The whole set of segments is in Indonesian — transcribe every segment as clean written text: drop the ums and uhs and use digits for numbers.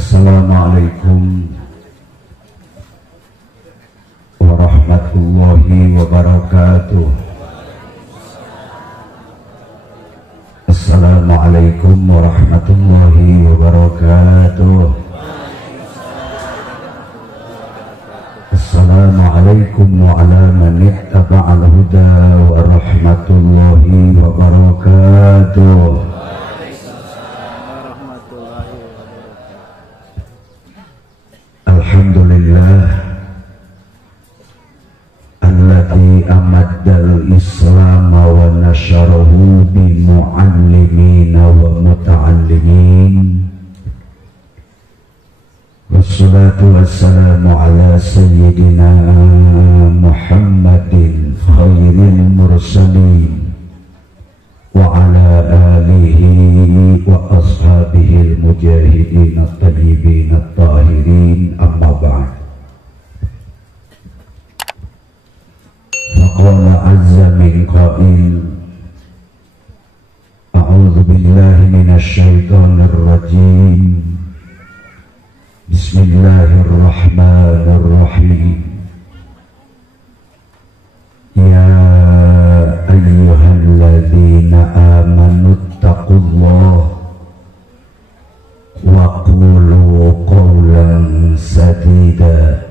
Assalamualaikum warahmatullahi wabarakatuh. Assalamualaikum warahmatullahi wabarakatuh. Assalamualaikum wa ala man ittaba'al huda wa rahmatullahi wabarakatuh. Alhamdulillah alladzi amaddal islam wa nasyarahu bi muallimin wa muta'allimin. Wassalatu wassalamu ala sayyidina Muhammadin khairil mursalin wa ala alihi wa ashabihi al-mujahidin at-tayyibin at-tahirin, amma ba'd. Faqala azza min qail, a'udzu billahi minasy syaithanir rajim. Bismillahirrahmanirrahim. Ya ayyuhalladzina amanu taqullaha wa qulu qawlan sadida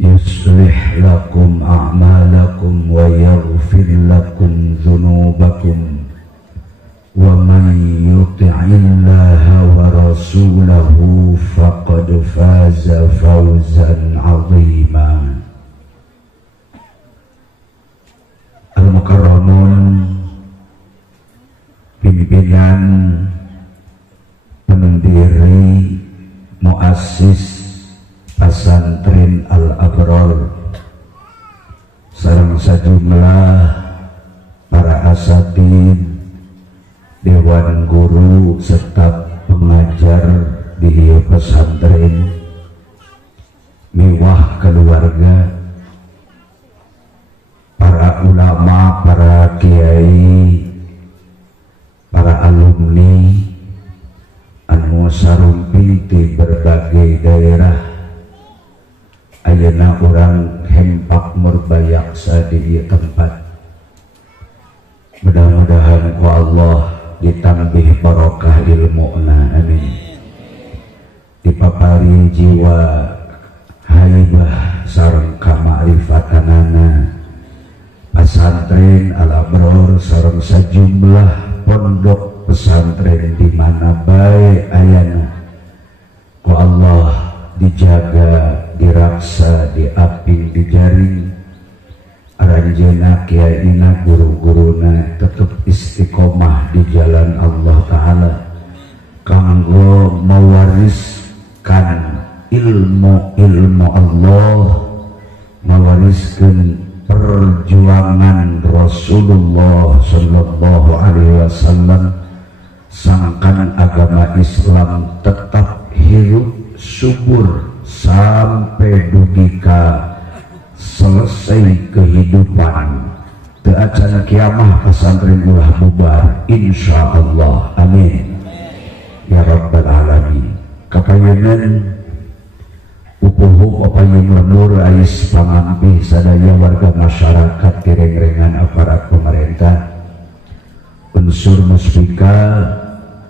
yuslih lakum a'malakum wa yaghfir lakum dzunubakum wa man yuti'illaha wa rasulahu faqad faza fawzan 'azima. Al-Mukarramun, pimpinan pendiri muassis Pesantren Al-Abrar, sareng sajumlah para asatid, dewan guru serta pengajar di pesantren, miwah keluarga, para ulama, para kiai, para alumni anu sarumpi di berbagai daerah. Ayeuna urang hempak murbayaksa di tempat. Mudah-mudahan ku Allah ditambih barokah ilmu'na, amin. Dipapari jiwa haibah sareng kama'rifatanana pesantren Al-Abrar sareng sajumlah pondok pesantren di mana bae ayana ku Allah dijaga, diraksa, diaping, dijaring. Aranjeuna kiaina, guru-guruna tetap istiqomah di jalan Allah Ta'ala kanggo mewariskan ilmu Allah, mewariskan perjuangan Rasulullah Sallallahu Alaihi Wasallam, sangkan agama Islam tetap hidup subur sampai dugika selesai kehidupan. Teu acan kiamah pesantren ulah bubar insyaallah, amin ya rabbal alamin. Kapayenan upuh papayun lenur ais pangampi sadaya warga masyarakat kireng-rengan aparat pemerintah, unsur muspika,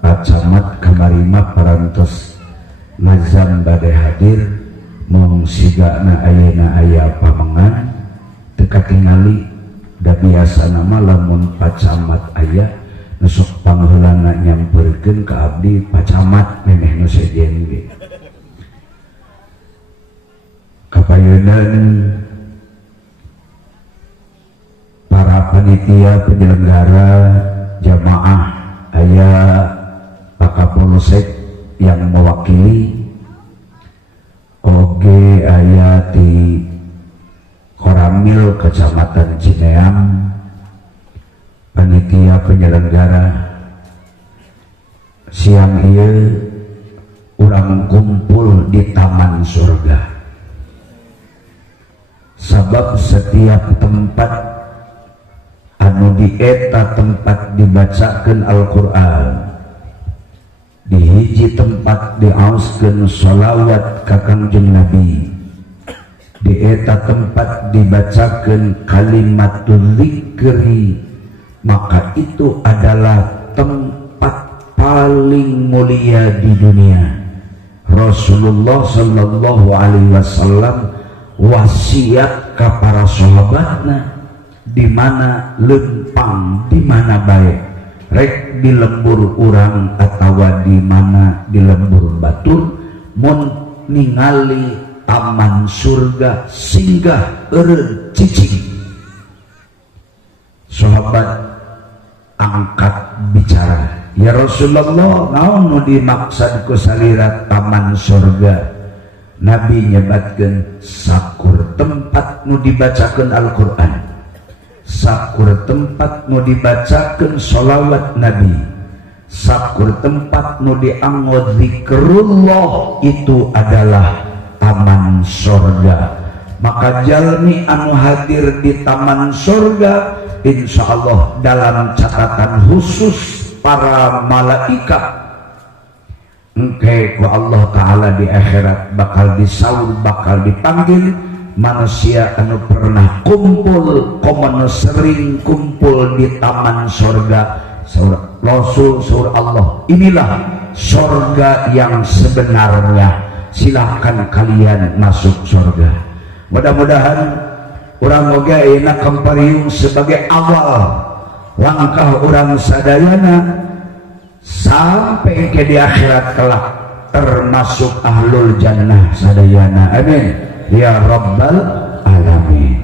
pacamat kamarima parantos ngazam bade hadir. Mong sigana ayeuna aya pamengan teu katingali, da biasa nama lamun pacamat aya nu sok pangheulana nyampeurkeun ka abdi pacamat memeh nu sejen ge. Kapayeunan para panitia penyelenggara jamaah, aya Pak Kapolsek yang mewakili, oge aya di Koramil Kecamatan Cineam, panitia penyelenggara. Siang ieu urang kumpul di Taman Surga, sabab setiap tempat anu di eta tempat dibacakeun Al-Qur'an di hiji tempat diaoskeun sholawat ka Kangjeng Nabi, di eta tempat dibacakeun kalimatul zikri, maka itu adalah tempat paling mulia di dunia. Rasulullah sallallahu alaihi wasallam wasiat ka para sahabatna, di mana lempang, di mana baik, rek di lembur urang atawa di mana di lembur batur, mun ningali taman surga singgah eureun cicing. Sahabat angkat bicara, ya Rasulullah, naon nu dimaksud ku salira taman surga? Nabi nyebatkeun sakur tempat nu dibacakeun Al-Qur'an, sakur tempat nu dibacakeun sholawat Nabi, sakur tempat nu dianggo zikrullah, itu adalah taman surga. Maka jalmi anu hadir di taman surga insyaallah dalam catatan khusus para malaikat, engke ku Allah Ta'ala di akhirat bakal disaur, bakal dipanggil manusia anu pernah kumpul komono sering kumpul di taman surga. Saur Rasul, saur Allah, inilah surga yang sebenarnya, silahkan kalian masuk surga. Mudah-mudahan urang oge ayeuna kampariung sebagai awal langkah urang sadayana sampai ke di akhirat kelak termasuk ahlul jannah sadayana. Amin ya rabbal alamin.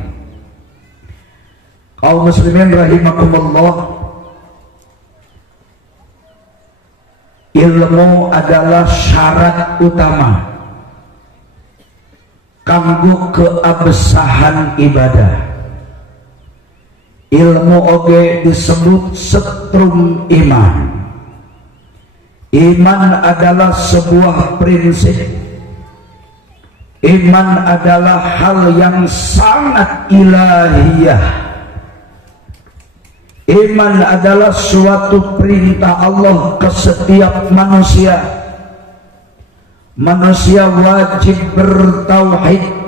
Kaum muslimin rahimakumullah, ilmu adalah syarat utama kanggo keabsahan ibadah. Ilmu oge disebut setrum iman. Iman adalah sebuah prinsip. Iman adalah hal yang sangat ilahiyah. Iman adalah suatu perintah Allah ke setiap manusia. Manusia wajib bertauhid.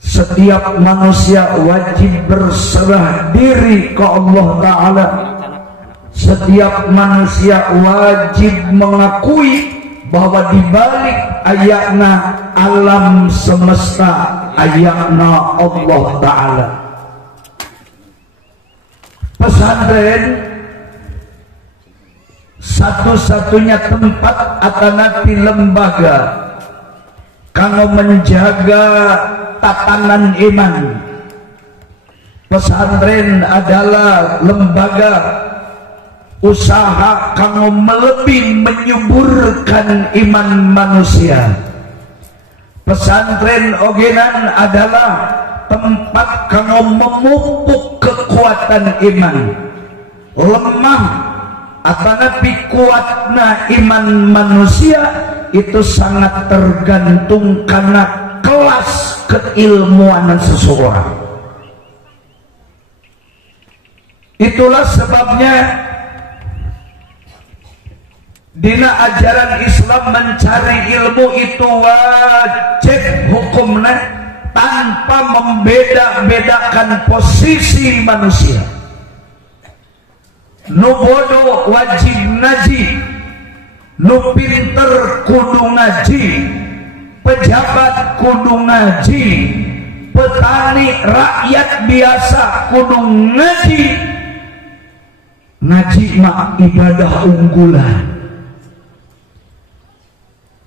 Setiap manusia wajib berserah diri ke Allah Ta'ala. Setiap manusia wajib mengakui bahwa di balik ayatna alam semesta, ayatna Allah Ta'ala. Pesantren satu-satunya tempat atanapi lembaga kanggo menjaga tatanan iman. Pesantren adalah lembaga usaha kanggo melebih menyuburkan iman manusia. Pesantren ogenan adalah tempat kanggo memupuk kekuatan iman. Lemah atanapi kuatna iman manusia itu sangat tergantung karena kelas keilmuan seseorang. Itulah sebabnya dina ajaran Islam mencari ilmu itu wajib hukumnya tanpa membeda-bedakan posisi manusia. Nu bodoh wajib ngaji, nu pinter kudu ngaji, pejabat kudu ngaji, petani rakyat biasa kudu ngaji. Ngaji mah ibadah unggulan.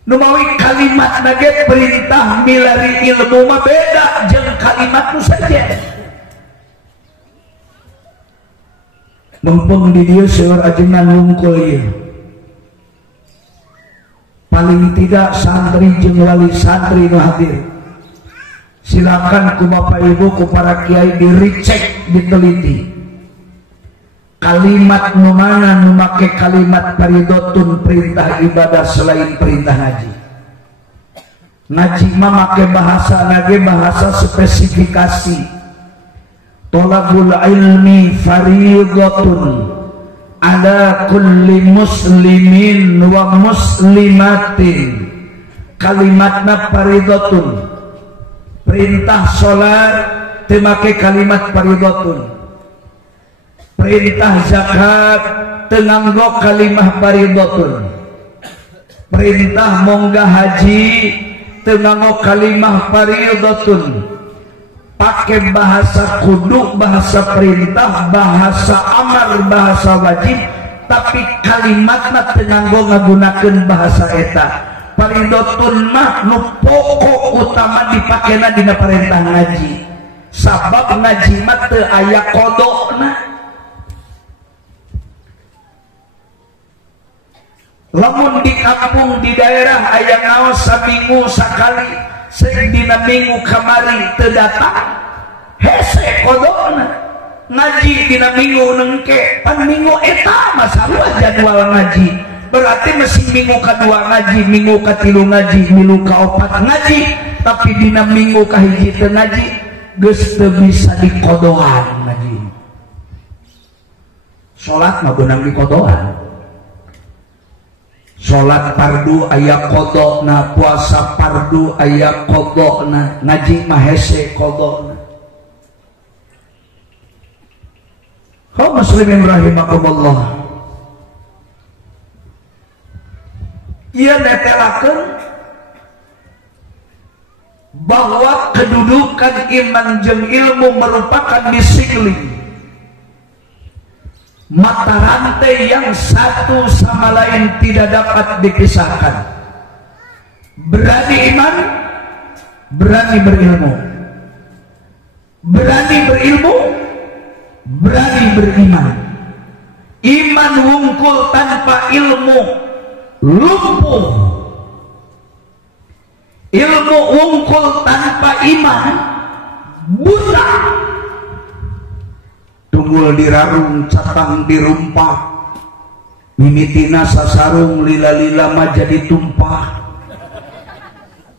Numawi kalimat nage perintah milari ilmu mah beda jeung kalimat nu saja. Mumpung di dieu seueur ajengan wungkul ieu. Paling tidak santri jeung wali santri nu hadir. Silakan ku Bapak Ibu, ku para kiai diricek, diteliti. Kalimat nu mana nu make kalimat paridotun perintah ibadah selain perintah ngaji. Ngaji mah make bahasa nage bahasa spesifikasi. Tolabul ilmi fariidotun ala kulli muslimin wa muslimatin. Kalimatna paridotun. Perintah sholat teu make kalimat paridotun. Perintah zakat teu nganggo kalimat paridotun. Perintah monggah haji teu nganggo kalimat paridotun. Pakai bahasa kudu, bahasa perintah, bahasa amar, bahasa wajib, tapi kalimatna teu nganggo ngagunakeun bahasa eta. Paridotun mah nu pokok utama dipakena dina perintah ngaji. Sabab ngaji mah teu aya kodokna. Lamun di kampung di daerah aya ngaos saminggu sakali, sing dina minggu kamari teu datang, hese kodokna. Ngaji dina minggu nengke, pan minggu eta masalah jadwal ngaji. Berarti mesti minggu kedua ngaji, minggu ketilu ngaji, minggu keempat ngaji, tapi dina minggu kahiji teu ngaji, geus teu bisa dikodohan ngaji. Salat mah beunang dikodohan. Salat fardu aya kodokna, puasa fardu aya kodokna, ngaji mah hese kodokna. Kaum muslimin rahimakumullah. Ia netelakeun bahwa kedudukan iman jeung ilmu merupakan disikling mata rantai yang satu sama lain tidak dapat dipisahkan. Berani iman, berani berilmu. Berani berilmu, berani beriman. Iman wungkul tanpa ilmu lumpuh. Ilmu wungkul tanpa iman buta. Tunggul dirarung, catang dirumpah, mimitina sasarung, lila-lila mah jadi tumpah.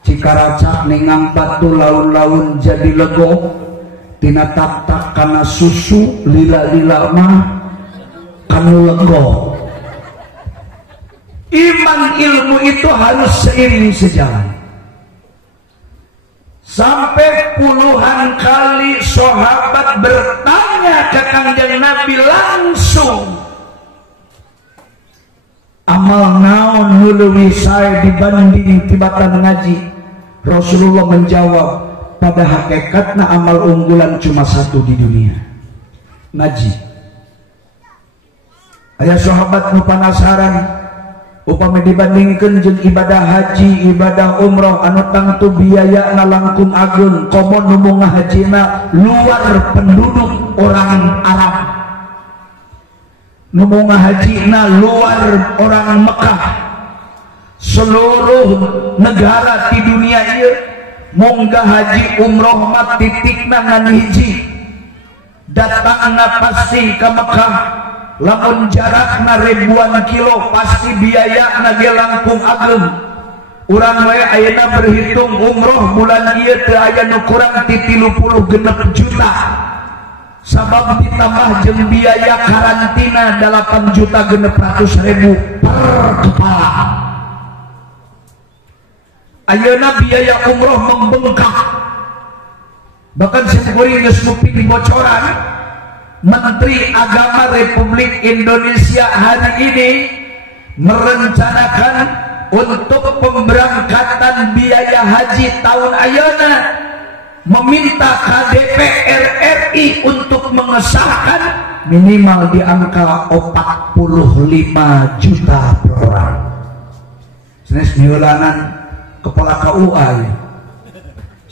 Cikaracak ningang batu laun-laun jadi lego, tina tak-tak kana susu, lila-lila mah kanu lego. Iman ilmu itu harus seiring sejalan. Sampai puluhan kali sahabat bertanya ke Kanjeng Nabi langsung, amal naon nu leuwih sae dibanding tibatan ngaji? Rasulullah menjawab, pada hakikatna amal unggulan cuma satu di dunia, ngaji. Aya sahabat nu penasaran, upami dibandingkeun jeung ibadah haji, ibadah umroh anu tangtu biayana langkung ageung, komo nu ngahajina luar penduduk orang Arab, nu ngahajina luar orang Mekah. Seluruh negara di dunia ieu munggah haji umroh mah titikna ngan hiji, datangna pasti ke Mekah. Lamun jarakna ribuan kilo pasti biayana ge langkung ageung. Urang we ayeuna berhitung umroh bulan ieu teu aya nu kurang ti 36 juta. Sabab ditambah jeung biaya karantina 8.600.000 per kepala. Ayeuna biaya umroh membengkak. Bahkan simkuring geus nepi bocoran. Menteri Agama Republik Indonesia hari ini merencanakan untuk pemberangkatan biaya haji tahun ayeuna meminta KDPR RI untuk mengesahkan minimal di angka 45 juta per orang. Senes miulanan kepala KUA,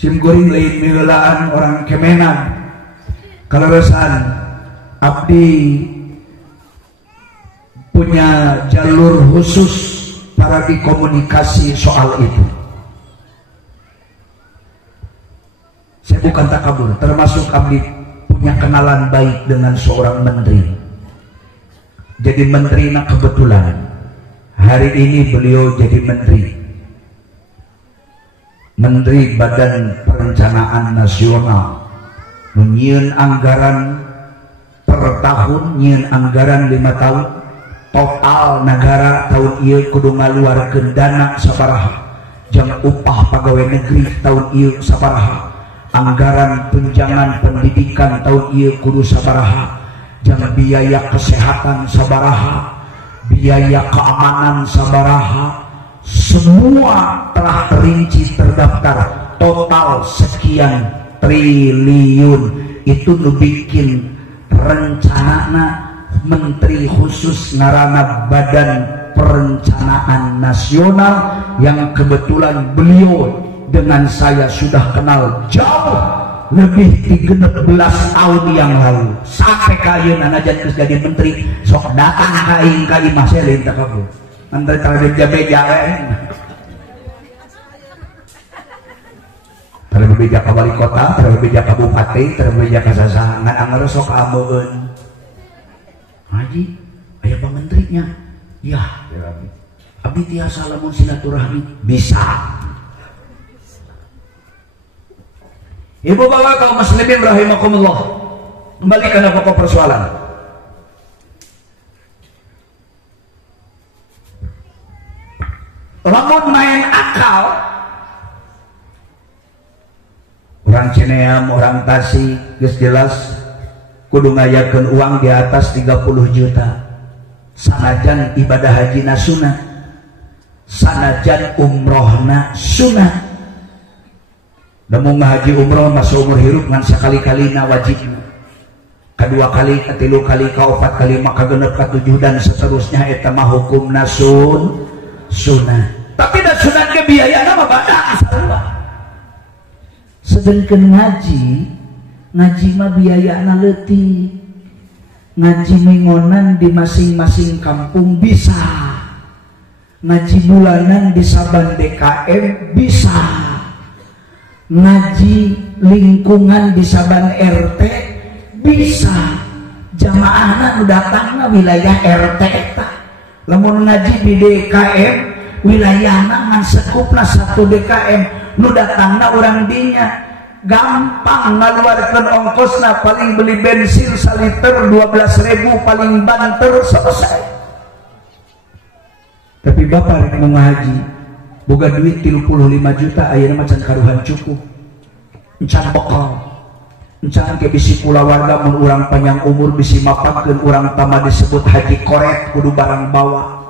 simkuring lain miulaan orang Kemenan. Kaleresan abdi punya jalur khusus para dikomunikasi soal itu. Saya bukan takabur, termasuk abdi punya kenalan baik dengan seorang menteri. Jadi menteri nak kebetulan hari ini beliau jadi menteri Badan Perencanaan Nasional, nyieun anggaran per tahun, nyieun anggaran 5 tahun total negara tahun ieu kudu ngaluarkeun dana sabaraha, jang upah pegawai negeri tahun ieu sabaraha, anggaran tunjangan pendidikan tahun ieu kudu sabaraha, jang biaya kesehatan sabaraha, biaya keamanan sabaraha, semua telah terinci terdaftar, total sekian triliun. Itu nu bikin rencanana menteri khusus ngaranna Badan Perencanaan Nasional, yang kebetulan beliau dengan saya sudah kenal jauh lebih 13 tahun yang lalu. Sampai kayeuna najan geus jadi menteri sok datang ka aing ka imah saya lain teh kabur. Menteri tara beja we. Terbebeja ke wali kota, terbebeja ke bupati, terbebeja ke sasaha, ngan anggar sok ameueun. Haji, aya pamenterinya. Ya, abdi tiasa lamun silaturahmi bisa. Ibu bapak kaum muslimin rahimakumullah. Kembali ke pokok persoalan. Lamun main akal, orang Cineam, orang Tasik, geus jelas kudu ngayakeun uang di atas 30 juta. Sanajan ibadah haji na sunnah, sanajan umrohna sunnah. Damu ngahaji umroh masa umur hirup ngan sakali-kalina wajibna. Kedua kali, ketilu kali, kaopat kali, maka genep katujuh dan seterusnya eta mah hukumna sunnah. Tapi dan sunnah ke biayana mah badak sarua. Sedangkan ngaji mah biayana leutik. Ngaji mingonan di masing-masing kampung bisa, ngaji bulanan di saban DKM bisa, ngaji lingkungan di saban RT bisa. Jamaahna nu datangna wilayah RT eta, lamun ngaji di DKM wilayahna ngan sekupna 1 DKM, nu datangna urang dinya gampang ngaluarkeun ongkosna, paling beli bensin saliter 12.000 paling banter selesai. Tapi bapak rek mau ngaji boga duit 35 juta ayeuna mah can karuhan cukup, encan bekal, encan ke bisi kula warga mun urang panjang umur bisi mapakeun urang tama disebut haji koret kudu barang bawa.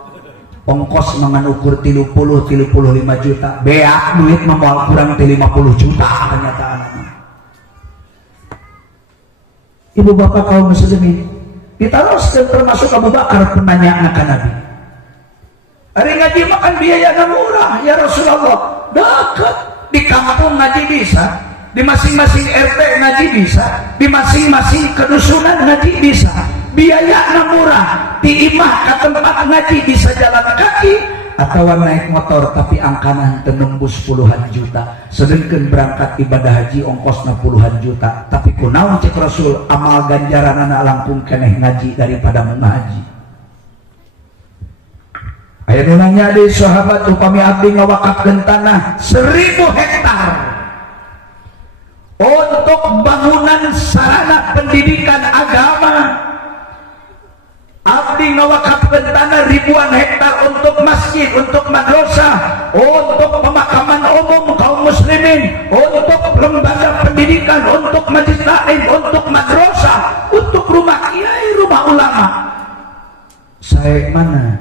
Ongkos mangan ukur 30-35 juta, beak duit mah kurang 50 juta kenyataan. Ibu bapak kaum muslimin, ditaroskeun termasuk Abu Bakar penanyaan akan Nabi. Ari ngaji makan biaya murah ya Rasulullah. Dekat di kampung ngaji bisa, di masing-masing RT ngaji bisa, di masing-masing kedusunan ngaji bisa. Biaya murah, di imah ke tempat ngaji bisa jalan kaki atau naik motor, tapi angkana tembus puluhan juta. Sedangkan berangkat ibadah haji ongkosna puluhan juta, tapi kunaon cek Rasul, amal ganjaran anak langkung keneh ngaji daripada mengaji. Aya nu nanya deui sahabat, upami abdi ngawakafkeun tanah 1000 hektar untuk bangunan sarana pendidikan agama, abdi ngawakafkeun tanah ribuan hektar untuk masjid, untuk madrasah, untuk pemakaman umum kaum muslimin, untuk lembaga pendidikan, untuk majelis taklim, untuk madrasah, untuk rumah kiai, rumah ulama. Saya mana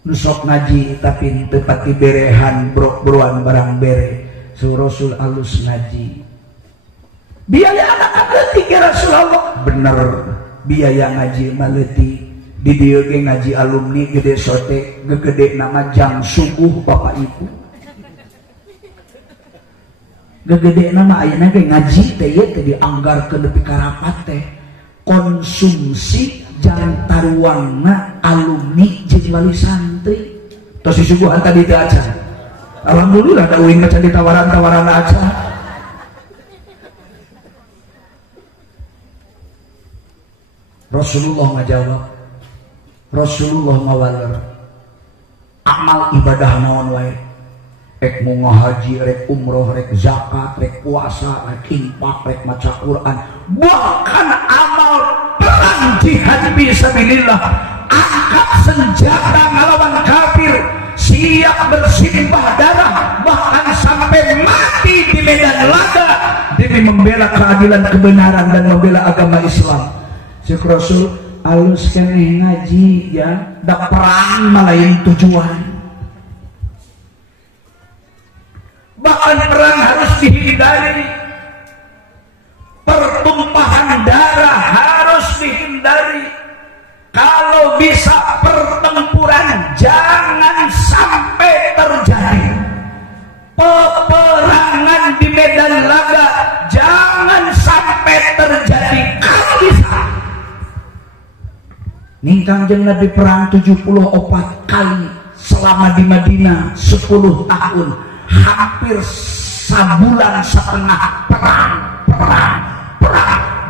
nusok ngaji tapi tempat berehan brok-broan barang bere. Suruh Rasul alus ngaji. Biaya anak leutik ya Rasulullah. Bener, biaya ngaji mah leutik. Di dieu ge ngaji alumni gede sote, gegede nama jam subuh Bapak Ibu. Gegede nama ayeuna ge ngaji teh ieu teh dianggarkeun nepi ka rapat teh. Konsumsi jang taruangna alumni jeung wali santri. Tos disuguhan tadi teh acan. Alhamdulillah da uing macan ditawaran-tawaran acan. Rasulullah ngajawab, Rasulullah ngawaler, amal ibadah naon wae, rek mau ngahaji, rek umroh, rek zakat, rek puasa, rek infak, rek maca Quran, bahkan amal perang jihad fisabilillah, angkat senjata ngelawan kafir, siap bersimbah darah, bahkan sampai mati di medan laga demi membela keadilan, kebenaran, dan membela agama Islam. Syekh Rasul alus keneh ngaji ya, dak perang malain tujuan. Bahkan perang harus dihindari, pertumpahan darah harus dihindari. Kalau bisa pertempuran jangan sampai terjadi. Peperangan di medan laga jangan sampai terjadi. Kalau bisa. Ning Kangjeng Nabi perang 74 kali selama di Madinah 10 tahun, hampir sebulan setengah perang.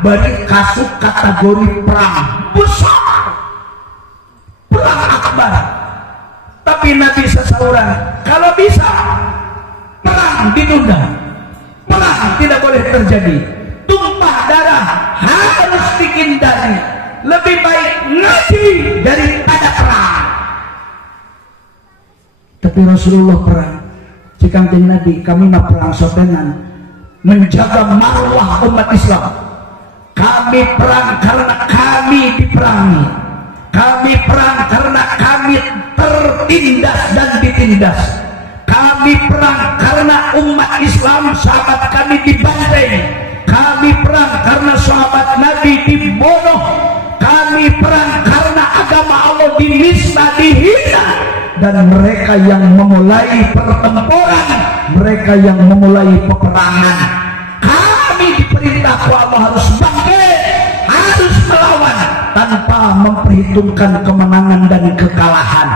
Bari kasut kategori perang besar, perang akbar. Tapi Nabi sesauran, kalau bisa perang ditunda, perang tidak boleh terjadi, tumpah darah harus dihindari. Lebih baik ngaji daripada perang. Tapi Rasulullah perang. Jika Nabi, kami mah perang sotenan, menjaga marwah umat Islam. Kami perang karena kami diperangi. Kami perang karena kami tertindas dan ditindas. Kami perang karena umat Islam, sahabat kami dibantai. Kami perang karena sahabat Nabi dibunuh. Kami perang karena agama Allah dinisbah, dihina. Dan mereka yang memulai pertempuran, mereka yang memulai peperangan, kami diperintah Allah harus bangkit, harus melawan tanpa memperhitungkan kemenangan dan kekalahan.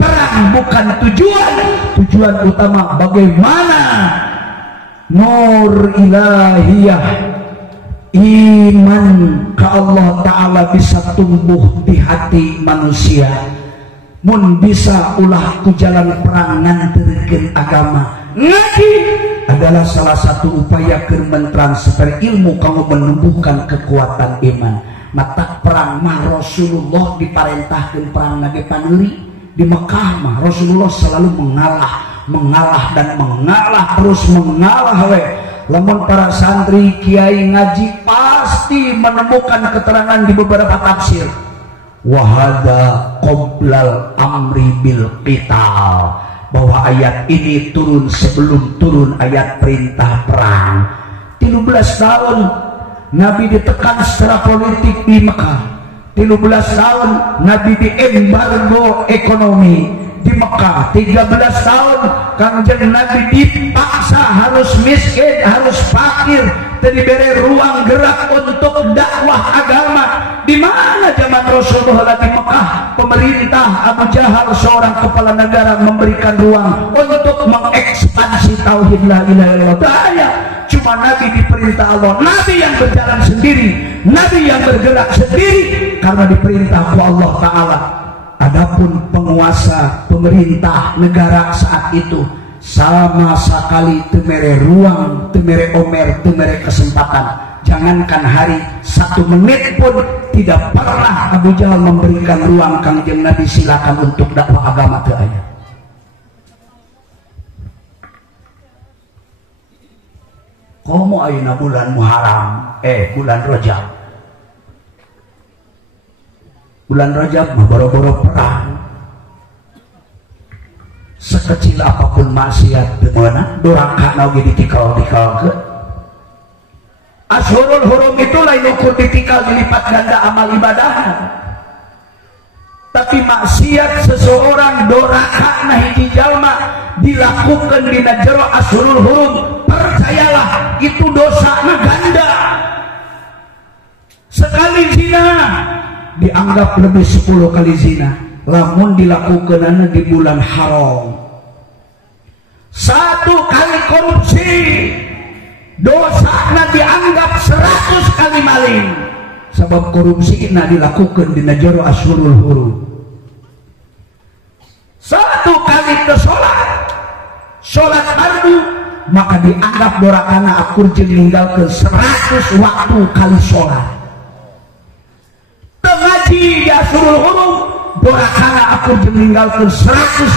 Perang bukan tujuan, tujuan utama bagaimana nur ilahiyah, iman ke Allah Ta'ala bisa tumbuh di hati manusia. Mun bisa ulah ku jalan perang nganterkeun agama. Ngaji adalah salah satu upaya keur mentransfer ilmu kamu menumbuhkan kekuatan iman. Mata perang mah Rasulullah diparentahkeun perang nage paneuri. Di Mekah mah Rasulullah selalu mengalah dan mengalah, terus mengalah we. Lamun para santri kiai ngaji pasti menemukan keterangan di beberapa tafsir. Wahada qoblal amri bil qital, bahwa ayat ini turun sebelum turun ayat perintah perang. 13 tahun Nabi ditekan secara politik di Mekah. 13 tahun Nabi diembargo ekonomi di Mekah. 13 tahun Kangjeng Nabi dipaksa harus miskin, harus fakir, diberi ruang gerak untuk dakwah agama. Di mana zaman Rasulullah di Mekah, pemerintah Abu Jahal seorang kepala negara memberikan ruang untuk mengekspansi tauhid la ilaha illallah. Daya cuma Nabi diperintah Allah, Nabi yang berjalan sendiri, Nabi yang bergerak sendiri karena diperintah Allah Ta'ala. Adapun penguasa pemerintah negara saat itu sama sekali temere ruang, temere omer, temere kesempatan. Jangankan hari, 1 menit pun tidak pernah Abu Jahal memberikan ruang Kangjeng Nabi silakan untuk dakwah agama ke ayat. Komo ayeuna bulan Muharram, bulan Rajab. Bulan Rajab mah boro-boro perang. Sekecil apapun maksiat demeuna, duraka oge ditikal-tikalkeun. Ashurul Hurum itu lain ukur ditikal dilipat ganda amal ibadahnya. Tapi maksiat seseorang doraka nah hiji jalma dilakukan di jero Ashurul Hurum, percayalah itu dosa ganda. Sekali zina dianggap lebih 10 kali zina lamun dilakukan di bulan haram. 1 kali korupsi dosa dianggap 100 kali maling. Sebab korupsi dilakukan di najaro Ashurul Hurum. 1 kali ke sholat fardu maka dianggap dorakana akur jeung ninggalkeun 100 waktu kali sholat. Ngaji di Ashurul Hurum dorakana aku meninggalkan 100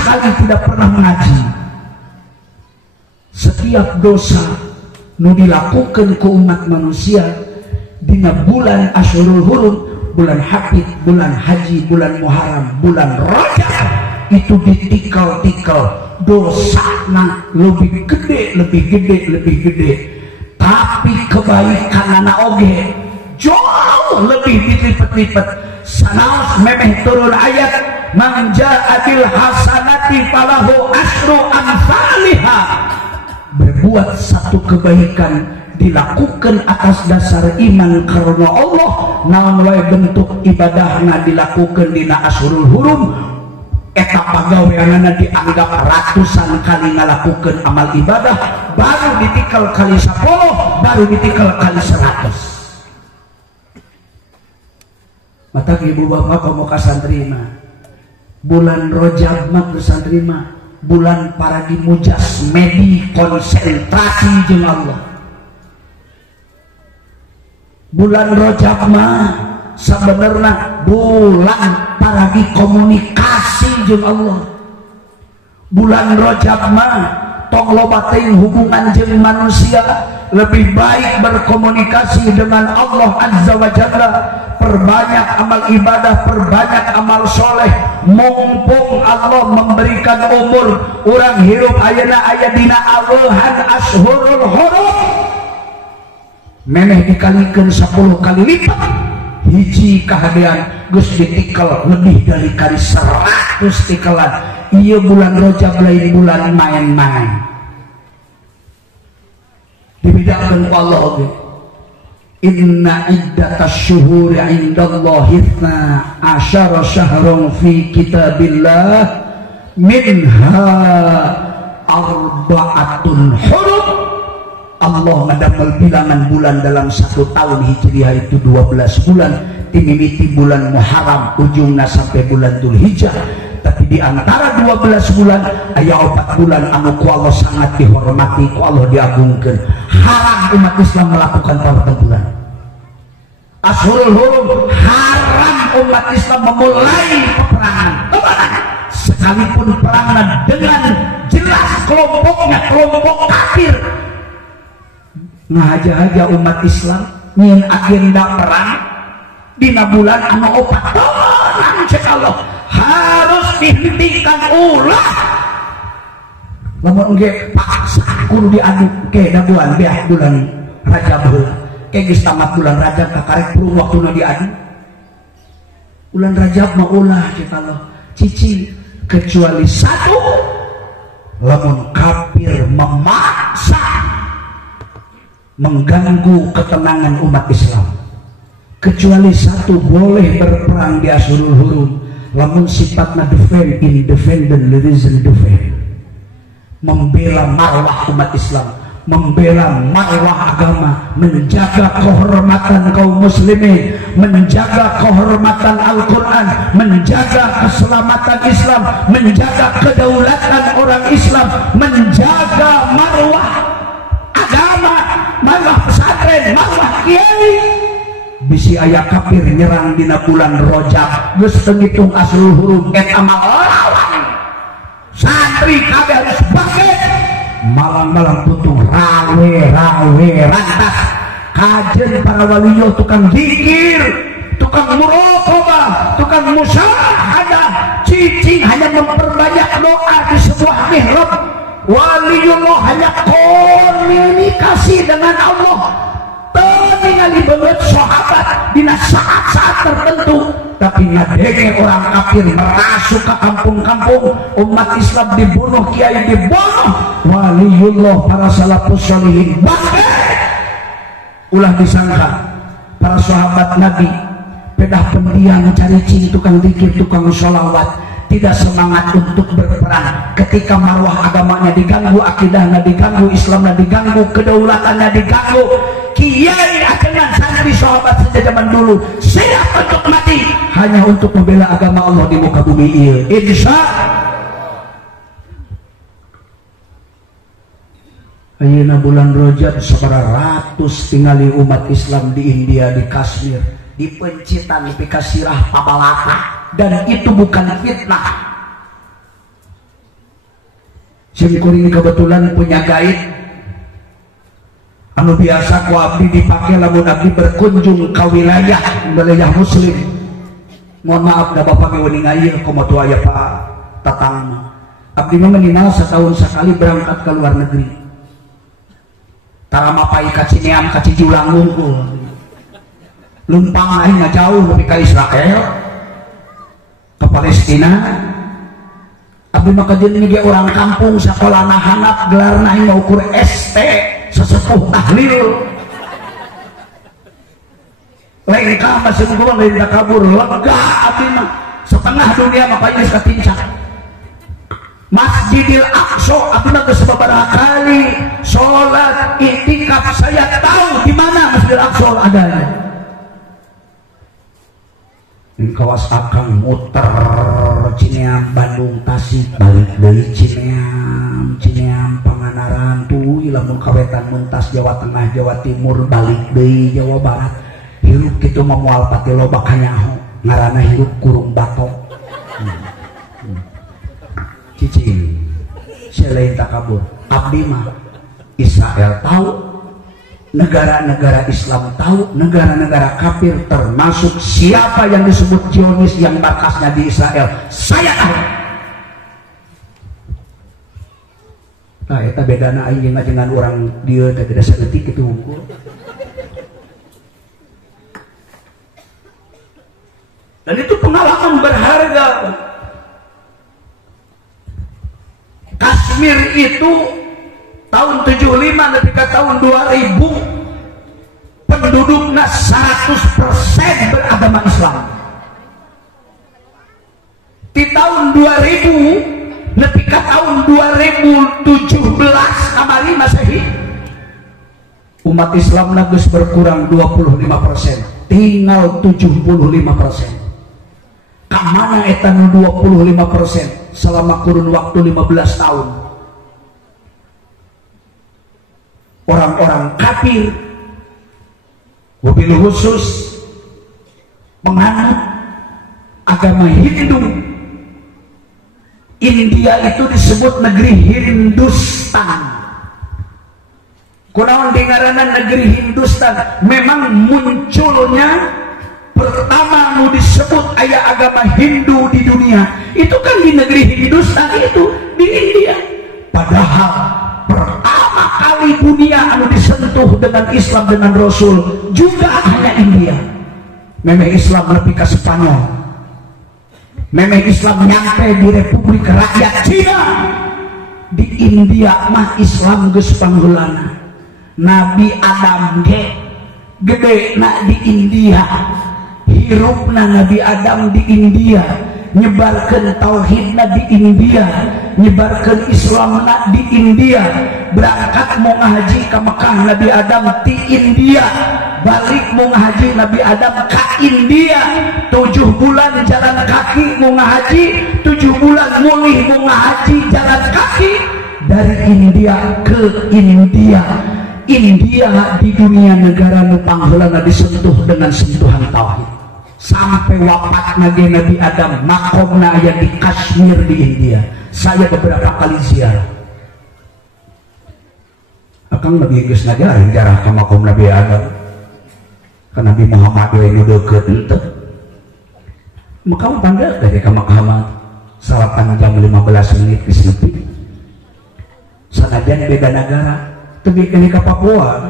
kali tidak pernah mengaji. Setiap dosa nu dilakukan ke umat manusia dina bulan Asyurul Hurum, bulan Hafid, bulan Haji, bulan Muharram, bulan Rajab, itu ditikal-tikal dosana lebih gede. Tapi kebaikan anak oge jauh lebih dilipat-lipat. Sanaos memeh turun ayat man jaa bil hasanati falahu asyru amsalihha. Berbuat satu kebaikan dilakukan atas dasar iman karena Allah, naon wae bentuk ibadahna dilakukan dina Asyurul Hurum, eta pagaweanana dianggap ratusan kali ngalakukan amal ibadah, baru ditikal kali 10, baru ditikal kali 100. Mata ibu bapak kamu kasantrima bulan Rajab mah kasantrima bulan para dimujas medi konsentrasi jeung Allah. Bulan Rajab mah sebenarnya bulan para komunikasi jeung Allah. Bulan Rajab mah tong loba teuing hubungan jeung manusia, lebih baik berkomunikasi dengan Allah Azza wa Jalla. Perbanyak amal ibadah, perbanyak amal soleh, mumpung Allah memberikan umur orang hirup ayeuna aya dina awehan Asyhurul Hurum. Meneh dikalikan 10 kali lipat, hiji kahadean geus ditikal lebih dari kali 100 tikalan. Ieu bulan Rajab lain bulan main-main. Dibedakeun ku Allah oge. Inna iddatasy syuhuri 'indallahi 12 syahran fi kitabillah minha arba'atun hurum. Allah ngadamel bilangan bulan dalam 1 tahun Hijriah itu 12 bulan, timimiti bulan Muharram ujungna sampai bulan Dzulhijjah. Tapi di antara 12 bulan aya 4 bulan anu ku Allah sangat dihormati, ku Allah diagungkeun. Haram umat Islam melakukan pada bulan Asyhurul Hurum, haram umat Islam memulai peperangan. Sekalipun perangnya dengan jelas kelompoknya kelompok kafir, ngahaja-haja umat Islam nyin agenda perang dina bulan anu 4 bulan cek Allah harus dihentikan ulah. Lamun ge paksa kudu diadu ke daguan beah bulan Rajab heula. Ke geus tamat bulan Rajab kakarek purung waktuna diadu. Bulan Rajab mah ulah cek Allah. Cici kecuali satu, lamun kafir memaksa mengganggu ketenangan umat Islam. Kecuali satu boleh berperang di Asyhurul Hurum, lamun sifatna defend, independent reason defend, membela marwah umat Islam, membela marwah agama, menjaga kehormatan kaum muslimin, menjaga kehormatan Al-Quran, menjaga keselamatan Islam, menjaga kedaulatan orang Islam, menjaga marwah agama, marwah pesantren, marwah kiai. Bisi aya kafir nyerang dina bulan Rajab geus teu ngitung Asyhurul Hurum eta mah lawan. Santri kabeh harus bangkit. Malam-malam tutung rawe rantas. Kajen para waliyo tukang zikir, tukang muraqabah, tukang musyahadah. Cicing hanya memperbanyak doa di sebuah mihrab. Waliullah hanya komunikasi dengan Allah. Ningali banget sahabat dina saat-saat tertentu, tapi ngadenge orang kafir merasuk ke kampung-kampung, umat Islam dibunuh, kiai dibunuh, waliullah para salafus sholihin bangkit. Ulah disangka para sahabat Nabi pedah pendiam cari cing tukang zikir, tukang sholawat, tidak semangat untuk berperang. Ketika marwah agamanya diganggu, akidahnya diganggu, Islamnya diganggu, kedaulatannya diganggu, kiai akan santri sahabat sejak zaman dulu siap untuk mati hanya untuk membela agama Allah di muka bumi ini. Insya ayeuna bulan Rajab sabaratus tingali umat Islam di India, di Kashmir, di Pencitan, di Kasirah, Papalaka, dan itu bukan fitnah. Simkuring kebetulan punya gaib anu biasa ku abdi dipake lamun abdi berkunjung ke wilayah muslim. Mohon maaf da bapak geus ngayeuh kumaha aya Pak Tatang. Abdi mah minimal setahun sekali berangkat ke luar negeri. Tara mapai ka Cineam ka Cijulang unggul. Lumpang aing jauh nepi ka Israel, ke Palestina. Abdi mah kajeun ge orang kampung sakolana handap gelarna aing mau ukur ST sesepuh tahlil. Lain ka masih gua lain da kabur lega abdi mah setengah dunia mah pae geus katincak. Masjidil Aqsa abdi mah geus sabaraha kali salat iktikaf saya tahu di mana Masjidil Aqsa adanya. Kawas akang muter Cineam Bandung Tasik balik deui Cineam Pangandaran tuh lamun kawetan mentas Jawa Tengah Jawa Timur balik deui Jawa Barat hirup kitu mah moal pati loba kanyaho ngaranna hirup kurung batok. Cicing selain takabur abdi mah Israel tahu, negara-negara Islam tahu, negara-negara kafir termasuk siapa yang disebut Zionis yang markasnya di Israel saya tahu. Nah eta bedana aing dengan orang dieu teh tidak saeutik kitu hungkul. Dan itu pengalaman berharga. Kashmir itu tahun 75 ketika tahun 2000 penduduknya 100% beragama Islam. Di tahun 2000 ketika tahun 2017 kamari Masehi umat Islam geus berkurang 25%, tinggal 75%. Kamana eta 25% selama kurun waktu 15 tahun? Orang-orang kafir, wabil khusus penganut agama Hindu. India itu disebut negeri Hindustan. Kunaon dengaranna negeri Hindustan? Memang munculnya pertama nu disebut aya agama Hindu di dunia itu kan di negeri Hindustan, itu di India. Padahal pertama kali dunia anu disentuh dengan Islam dengan Rasul juga hanya India. Memang Islam lebih ke Spanyol, memang Islam nyampe di Republik Rakyat Cina. Di India mah Islam geus panggulana. Nabi Adam ge gede na di India, hirupna Nabi Adam di India, nyebarkan tauhidna di India, nyebarkan Islamna di India. Berangkat mau ngaji ke Mekah Nabi Adam di India, balik mau ngaji Nabi Adam ke India. 7 bulan jalan kaki mau ngaji, 7 bulan mulih mau ngaji jalan kaki dari India ke India. India di dunia negara nu pangheulana disentuh dengan sentuhan tauhid. Sampai wafat Nabi Adam makomna aya di Kashmir di India. Saya beberapa kali ziarah. Akang Nabi geus ngajarah jarah ka makom Nabi Adam. Ka Nabi Muhammad we nu deukeut henteu. Maka panggil dari ka Muhammad salapan jam 15 menit geus nepi. Sanajan beda negara, teu kene ka Papua,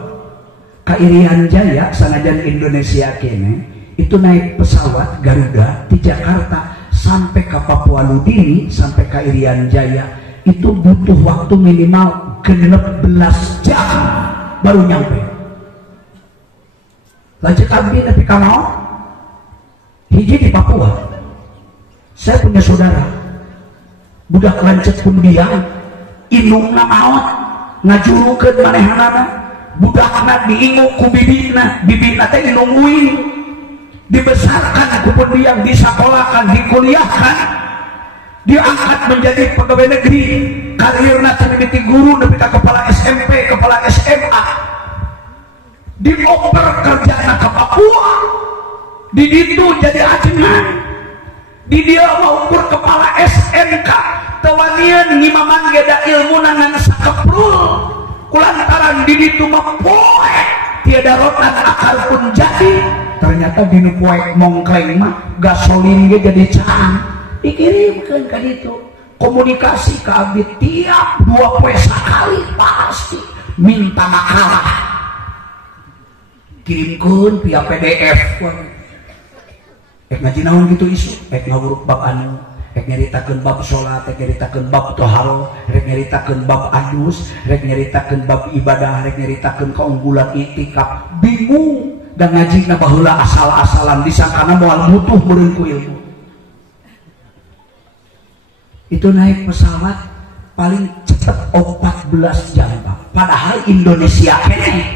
ka Irian Jaya sanajan Indonesia kene. Itu naik pesawat Garuda di Jakarta sampai ke Papua Nugini sampai ke Irian Jaya itu butuh waktu minimal 16 jam baru nyampe. Lanjut abdi nepi ka naon? Hiji di Papua. Saya punya saudara budak lanjut pun dia indungna maot ngajurukeun manehanana budakna diingu ku bibina, bibina teh indungguin, dibesarkan kupun dia, disekolahkan, dikuliahkan, diangkat menjadi pegawai negeri, karirna terjadi guru, nepi ka kepala SMP, kepala SMA, dioper kerjana ke Papua, di ditu jadi ajengan, di dia mau ukur kepala SMK tewanian ngimaman geda ilmu nangan sakeprul kulantaran di ditu mah poek tiada rotan akar pun jadi ternyata dinu poek mongkleng mah gasolin ge jadi can dikirimkeun ka ditu komunikasi ke abdi tiap 2 poe sekali pasti minta makalah kirimkeun via PDF ngaji naon gitu isu ngawuruk bab anu nyaritakeun bab salat nyaritakeun bab toharo nyaritakeun bab adus nyaritakeun bab ibadah nyaritakeun keunggulan itikaf bingung dan ngajina baheula asal-asalan disangkana moal butuh meureun ku ilmu itu naik pesawat paling cepat 14 jam Pak. Padahal Indonesia kene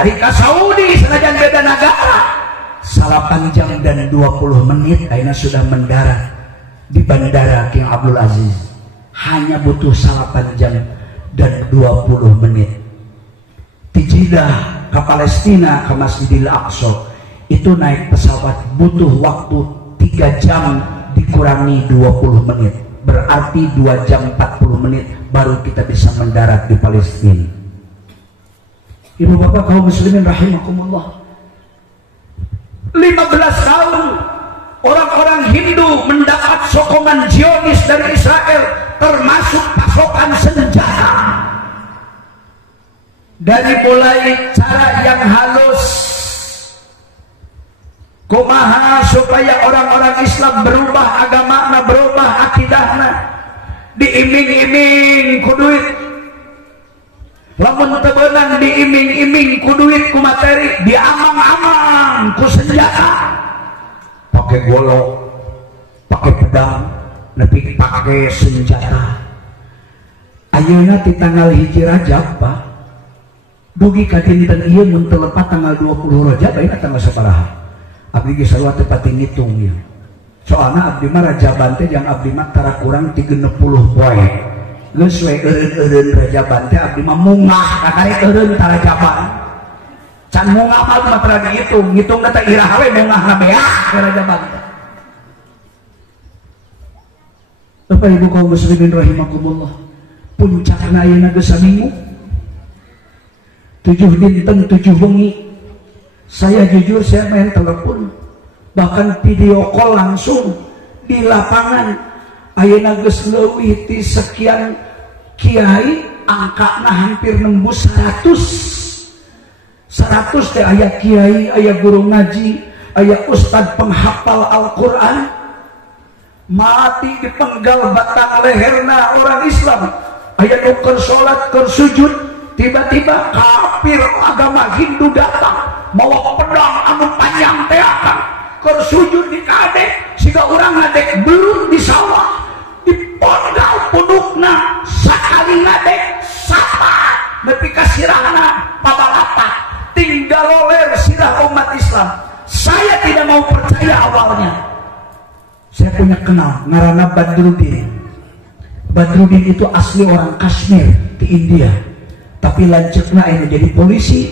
ari ka Saudi senajan beda negara 8 jam dan 20 menit ayeuna sudah mendarat di Bandara King Abdul Aziz hanya butuh 8 jam dan 20 menit di Jeddah ke Palestina ke Masjidil Aqsa itu naik pesawat butuh waktu 3 jam dikurangi 20 menit berarti 2 jam 40 menit baru kita bisa mendarat di Palestina. Ibu bapak kaum muslimin rahimakumullah, 15 tahun orang-orang Hindu mendapat sokongan Zionis dari Israel termasuk pasokan senjata dari mulai cara yang halus kumaha supaya orang-orang Islam berubah agamana, berubah akidahna, diiming-iming ku duit, lamun teu beunang diiming-iming ku duit ku materi, diamang-amang ku senjata, pakai golok, pakai pedang, nepi pakai senjata. Ayeuna ti tanggal 1 Rajab Pak, dugi ka dinten ieu mun teu lepat tanggal 20 Rajab ayeuna tanggal sabaraha? Abdi ge sarua teu pati ngitung ya. Soalna abdi mah Rajaban teh yang abdi mah tara kurang 30 poe. Geus we eureun-eureun Rajaban teh abdi mah mungah kakari eureun tara Rajaban. Can mungah mah tara dihitung, ngitung teh iraha we mungahna beak ke Rajaban teh. Bapak Ibu kaum muslimin rahimakumullah, puncakna ayeuna geus saminggu. 7 dinten 7 wengi. Saya jujur saya main telepon bahkan video call langsung di lapangan ayeuna geus leuwih ti sekian kiai angkana hampir nembus 100 teh aya kiai, aya guru ngaji, aya ustad penghafal Al-Qur'an mati dipenggal batang leherna orang Islam, aya nu keur salat keur sujud tiba-tiba kafir agama Hindu datang mawa pedang anu panjang teh akan keur sujud di kadek siga urang ngadek belum di sawah dipondal pundukna sakali ngadek sapat nepi ka sirahna pabalata tinggal loler sirah umat Islam. Saya tidak mau percaya awalnya. Saya punya kenal ngaranna Badruddin. Badruddin itu asli orang Kashmir di India, tapi lanceukna ini jadi polisi,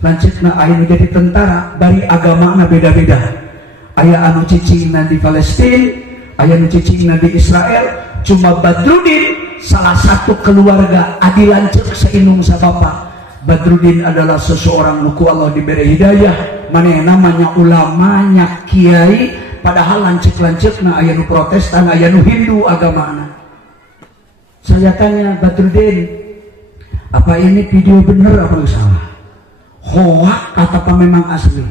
lanceukna ayeuna jadi tentara, bari agamana beda-beda. Aya anu cicingna di Palestina, aya anu cicingna di Israel. Cuma Badruddin salah satu keluarga adi lanceuk saindung sabapa. Badruddin adalah seseorang nuku Allah diberi hidayah, maneh namanya ulamanya kiai, padahal lanceuk-lanceukna aya nu Protestan, aya nu Hindu agamana. Saya tanya Badruddin, apa ini video benar apa salah? Hoak atau memang asli?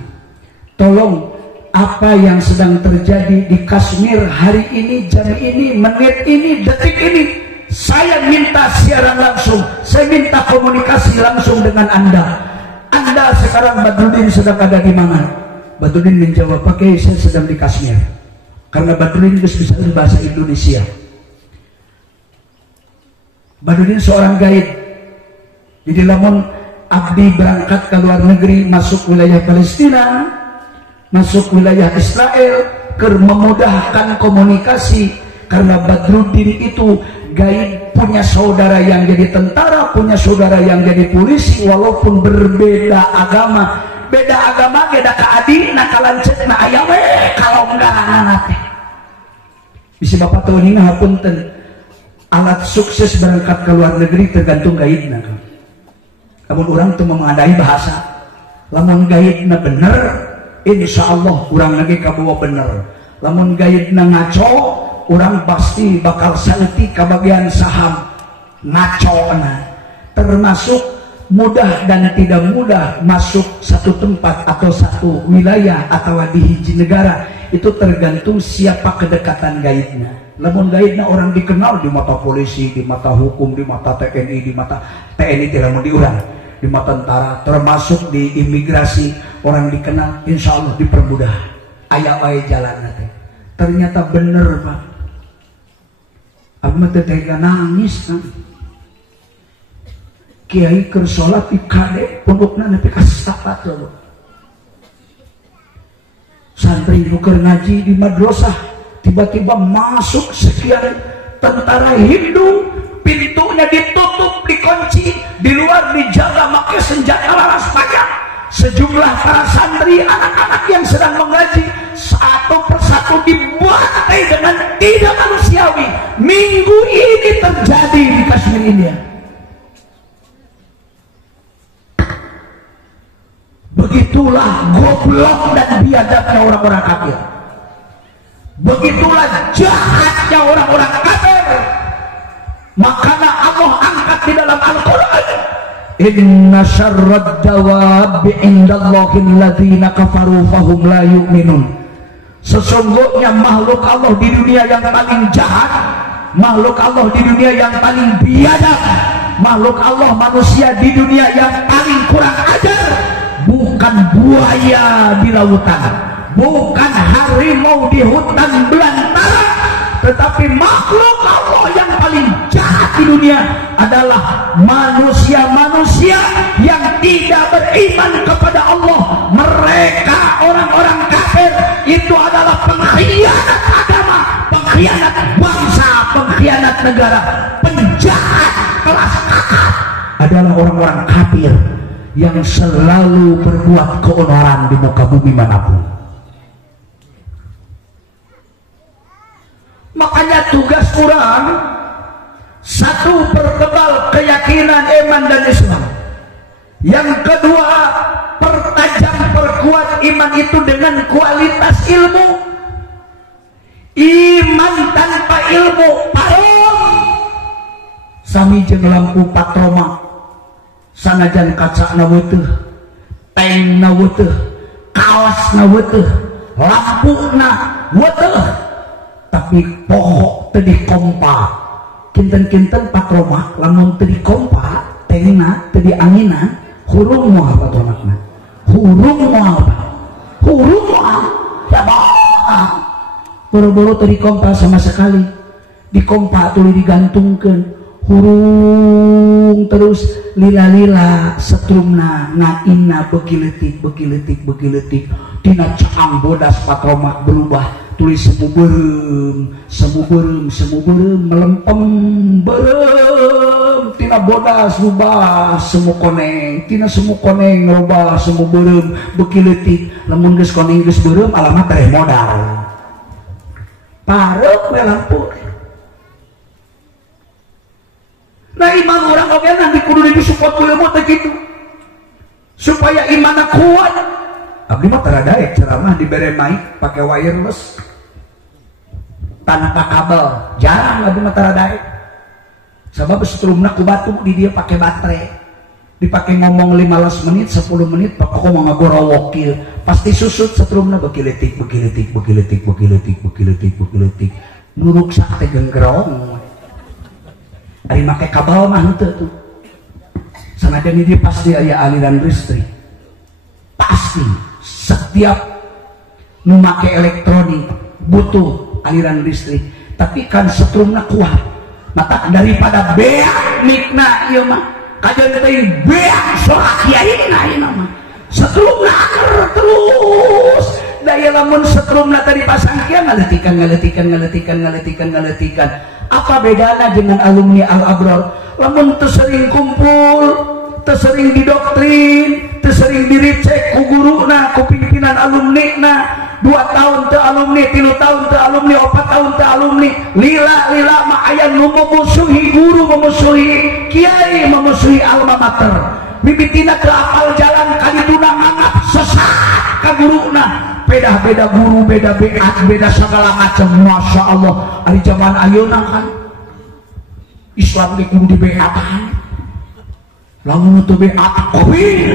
Tolong, apa yang sedang terjadi di Kashmir hari ini, jam ini, menit ini, detik ini, saya minta siaran langsung, saya minta komunikasi langsung dengan Anda. Anda sekarang Badruddin sedang ada di mana? Badruddin menjawab, pakai saya sedang di Kashmir. Karena Badruddin bisa bahasa Indonesia. Badruddin seorang gaib. Jadi lamun abdi berangkat ke luar negeri, masuk wilayah Palestina, masuk wilayah Israel, ker memudahkan komunikasi. Karena Badruddin itu gaib, punya saudara yang jadi tentara, punya saudara yang jadi polisi, walaupun berbeda agama. Beda agama beda kaadi, nah kalancetna aya we kalau enggak nanate. Bisa bapak tahu ini ngapunten, alat sukses berangkat ke luar negeri tergantung gaibna. Namun orang tuh mengadai bahasa, lamun gaibna bener, insya Allah orang lagi kabawa bener. Lamun gaibna ngaco, orang pasti bakal salti ke bagian saham ngaco na. Termasuk mudah dan tidak mudah masuk satu tempat atau satu wilayah atau di hiji negara, itu tergantung siapa kedekatan gaibnya. Namun gaibnya orang dikenal di mata polisi, di mata hukum, di mata TNI, di mata TNI tidak mau diurang, di mata tentara, termasuk di imigrasi orang dikenal, insya Allah dipermudah. Ayah jalan nanti. Ternyata bener Pak. Aku mah tega nangis kan. Kiai keur salat di kade pondokna nepi ka sapat loh. Santri nu keur ngaji di madrasah tiba-tiba masuk sekian tentara Hindu, pintunya ditutup, dikunci, di luar dijaga pakai senjata laras panjang. Sejumlah para santri, anak-anak yang sedang mengaji, satu persatu dibantai dengan tidak manusiawi. Minggu ini terjadi di Kashmir, India. Begitulah goblok dan biadabnya orang-orang kafir. Begitulah jahatnya orang-orang kafir. Makanya Allah angkat di dalam Al-Quran, inna syarrad dawabi indallahi alladzina kafaru fahum la yu'minun. Sesungguhnya makhluk Allah di dunia yang paling jahat, makhluk Allah di dunia yang paling biadab, makhluk Allah manusia di dunia yang paling kurang ajar, bukan buaya di lautan, bukan harimau di hutan belantara, tetapi makhluk Allah yang paling jahat di dunia adalah manusia-manusia yang tidak beriman kepada Allah. Mereka orang-orang kafir itu adalah pengkhianat agama, pengkhianat bangsa, pengkhianat negara, penjahat kelas kakap adalah orang-orang kafir yang selalu berbuat keonoran di muka bumi manapun. Makanya tugas orang satu, pertebal keyakinan iman dan Islam. Yang kedua, pertajam perkuat iman itu dengan kualitas ilmu. Iman tanpa ilmu parom sami jeung lampu patroma, sanajan kaca na weuteuf, teng na weuteuf, kaos na weuteuf, lampu na weuteuf, tapi pokok teu dikompa. Kinten-kinten patroma lamun teu dikompa, tengna teu dianginan, hurung moal patronakna. Hurung moal. Hurung moal. Ya bohong. Boro-boro teu dikompa sama sekali. Dikompa tuluy digantungkeun. Hurung terus lila-lila setrumna ngaina beuki leutik tina caang bodas patroma berubah tulis semu beureum melempem beureum tina bodas rubah semu koneng, tina semu koneng rubah semu beureum beuki leutik. Lamun geus koneng geus beureum alamat teh modal pareup we lampu. Nah iman orang oke nanti kudu disupport ilmu begitu supaya imannya kuat. Abdi mah teradaek ceramah dibere mic pakai wireless tanah kabel jarang. Abdi mah teradaek sebab setrumna ku batu di dia pakai baterai dipakai ngomong 15 menit 10 menit pokoknya mau ngagorowok kieu pasti susut setrumna beuki leutik nuruk sak teh genggerong. Ari make kabel mah henteu tuh. Sanajan dia pasti aya aliran listrik. Pasti setiap nu make elektronik butuh aliran listrik, tapi kan setrumna kuat. Mata daripada beak mikna ieu mah kajian teh beak sorak kiaina ieu mah. Setrumna aker terus. Daya lamun setrumna tadi pasang kieu ngaletikan. Apa bedanya dengan alumni Al-Abrar? Lamun teu sering kumpul, teu sering didoktrin, teu sering diricek ku guruna, ku pimpinan alumni na, 2 tahun teu alumni, 3 tahun teu alumni, 4 tahun teu alumni. Lila mah aya nu memusuhi guru, memusuhi kiai, memusuhi alma mater. Mibitina teu apal jalan kadituna nganggap sesat ka guruna. Beda-beda guru, beda beat, beda segala macam. Masya Allah, di zaman ayeuna kan Islam di kudu di beatan. Lamun teu beat covid,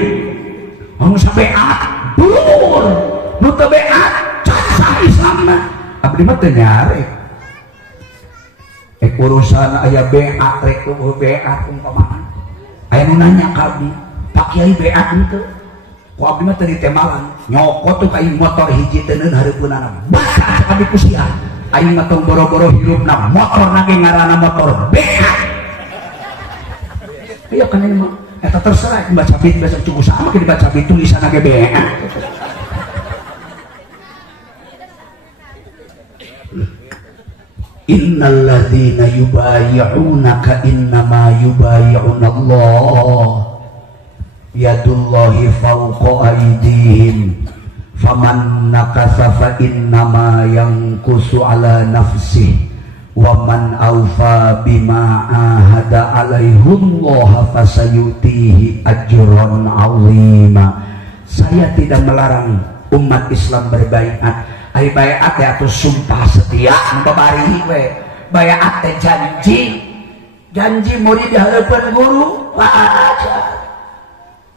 lamun sabeat bulur, nu teu beat cacah Islamna. Abdi mah teu nyare. Urusan aya beat rek teu beat umpamana. Aya nu nanya ka abdi, Pak Kiai beat henteu? Ku abdi mah teu ditemalan, nyokot tuh ka motor hiji teu neun hareupeunana. Baca cak abdi kusian. Aing mah tong boro-boro hirupna motor nage ngaranna motor beat. Iya kan ini mah eta terserah baca bit bahasa cukup sama ke dibaca bit tulisan ge beat. Innal ladzina yubayyi'unaka innama yubayyi'una Allah yadullahi fawqa aydihim faman nakasa fa innama yankusu ala nafsihi wa man awfa bima ahada alaihullah fasayutihi ajran azima. Saya tidak melarang umat Islam berbaiat. Ari baiat teh atuh sumpah setia babari we. Baiat teh janji murid di hadapan guru aja.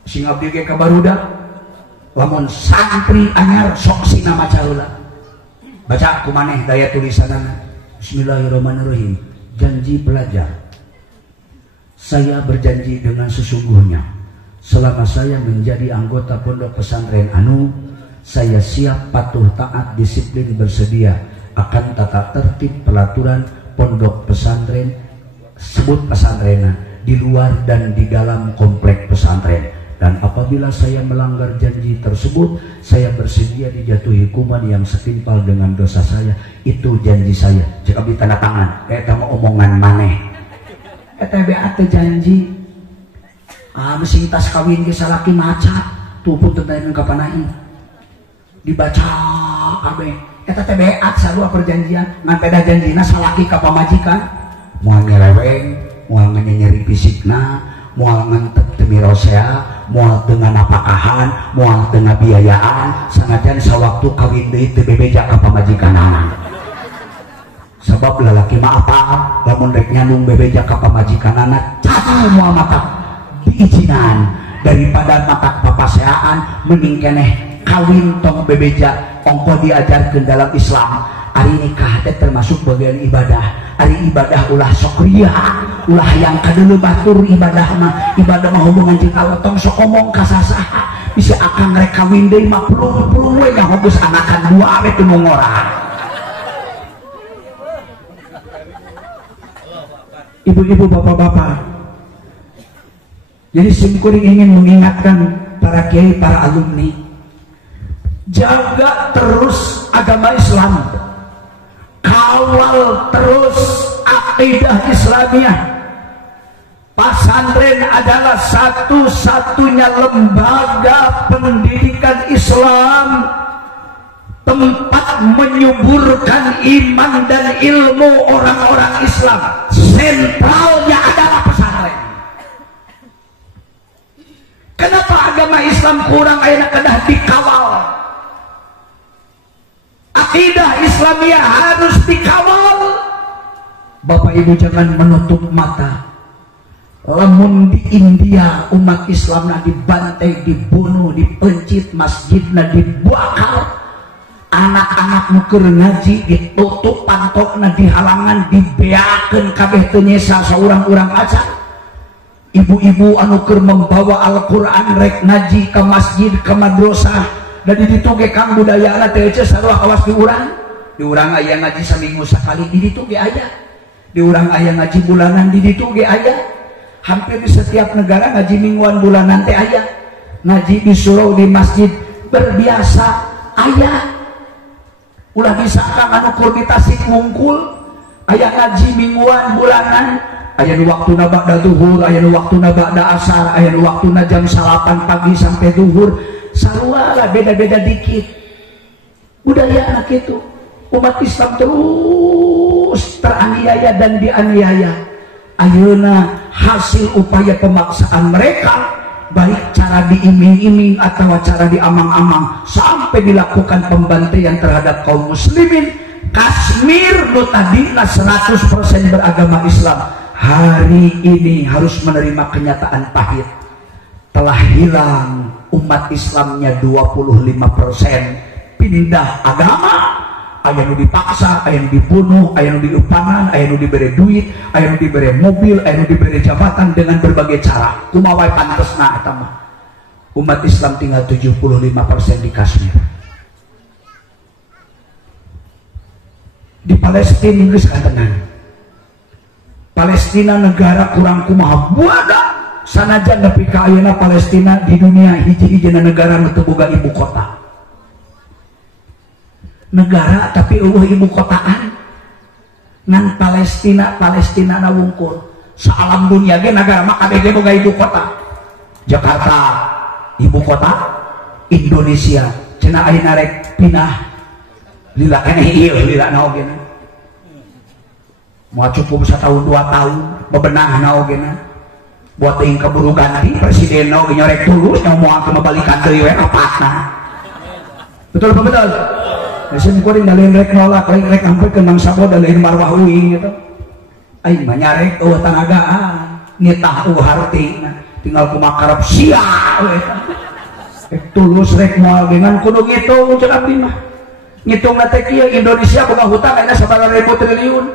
Sing abdi ge ka barudak lamun santri anyar sok sina maca heula. Baca kumaneh daya tulisanana. Bismillahirrahmanirrahim. Janji belajar. Saya berjanji dengan sesungguhnya selama saya menjadi anggota pondok pesantren anu, saya siap patuh taat disiplin bersedia akan tata tertib peraturan pondok pesantren sebut pesantren di luar dan di dalam komplek pesantren. Dan apabila saya melanggar janji tersebut, saya bersedia dijatuhi hukuman yang setimpal dengan dosa saya. Itu janji saya. Cek abdi tanda tangan. Eta mah omongan maneh. Eta beat teh janji. Mesin tas kawin ge salaki maca. Tuh pun teu daeun kapanahi. Dibaca kabeh. Eta teh beat sarua perjanjian. Ngan peda janjina salaki ka pamajikan. Moal nyeleweng, moal nyeri fisikna, moal ngentep temirosea, moal dengan apakahan, moal dengan biayaan, sanajan sawaktu kawin deui teu bebeja ka pamajikanana. Sebab lalaki mah apa? Lamun rek nyandung bebeja ka pamajikanana, cadu moal matak diizinan daripada matak papaseaan mending keneh kawin tong bebeja ongko diajarkeun dalam Islam. Ari nikah teh termasuk bagian ibadah. Ari ibadah ulah sokriyah, ulah yang kadeuleu batur ibadah mah hubungan jeung Allah tong sok omong ka sasaha. Bisa akang rek kawin deui mah puluh we nya hobus anakan dua we teu ngorang. Ibu-ibu, bapak-bapak. Jadi simkuring ingin mengingatkan para kiai, para alumni, jaga terus agama Islam. Kawal terus akidah Islamiyah. Pesantren adalah satu-satunya lembaga pendidikan Islam, tempat menyuburkan iman dan ilmu orang-orang Islam. Sentralnya adalah pesantren. Kenapa agama Islam kurang ayeuna kedah dikawal? Akidah Islamiyah harus dikawal. Bapak Ibu jangan menutup mata. Lamun di India umat Islamna dibantai, dibunuh, dipencit, masjidna dibakar, anak-anak nuker ngaji ditutup pantokna di halangan, dibeakeun kabeh teu nyesa saurang-urang acan. Ibu-ibu anu keur membawa Al-Qur'an rek ngaji ke masjid, ke madrasah, dan di ditu ge kang budayana teh teh sarua awas di urang aya ngaji saminggu sakali di ditu ge aya, di urang aya ngaji bulanan di ditu ge aya, hampir di setiap negara ngaji mingguan bulanan teh aya, ngaji di surau di masjid berbiasa aya. Ulah bisa kang anu kur di Tasik ngungkul aya ngaji mingguan bulanan, aya nu waktuna ba'da zuhur, aya nu waktuna ba'da asar, aya nu waktuna jam 8 pagi sampai zuhur. Sarua lah beda-beda dikit. budaya anak itu. Umat Islam terus teraniaya dan dianiaya. Ayeuna hasil upaya pemaksaan mereka, baik cara diiming-iming atau cara diamang-amang, sampai dilakukan pembantaian terhadap kaum muslimin. Kashmir nu tadina 100% beragama Islam, hari ini harus menerima kenyataan pahit. Telah hilang umat Islamnya 25%, pindah agama. Aya nu dipaksa, aya nu dibunuh, aya nu diupangan, aya nu diberi duit, aya nu diberi mobil, aya nu diberi jabatan dengan berbagai cara. Kumaha wae pantesna eta mah. Umat Islam tinggal 75% di Kashmir. Di Palestina geus katenang. Palestina negara kurang kumaha buada. Sanajan nepi ka ayeuna Palestina di dunia hiji-hijina negara nu teu boga ibu kota. Negara tapi eueuh ibu kotaan. Ngan Palestina na wungkul. Saalam dunia ge negara mah kabeh boga ibu kota. Jakarta ibu kota Indonesia. Cenah ayeuna rek pindah lila keneh ieu lila naogena. Moal cukup 1 tahun 2 tahun bebenah naogena. Buat teuing keburu ganti presiden naoge nyorek tulus nya moal kembalikan deui we apatna. Betul apa betul? Mesin kuring da lain rek nolak, lain rek hampeukeun mangsa da lain marwah uing gitu. Aing mah nyarek eueuh tanagaan, nitah eueuh hartina, tinggal kumaha karep sia we. Tulus rek moal dengan kudu gitu ceuk abdi mah. Ngitungna teh kieu Indonesia boga hutang ayeuna sabaraha ribu triliun.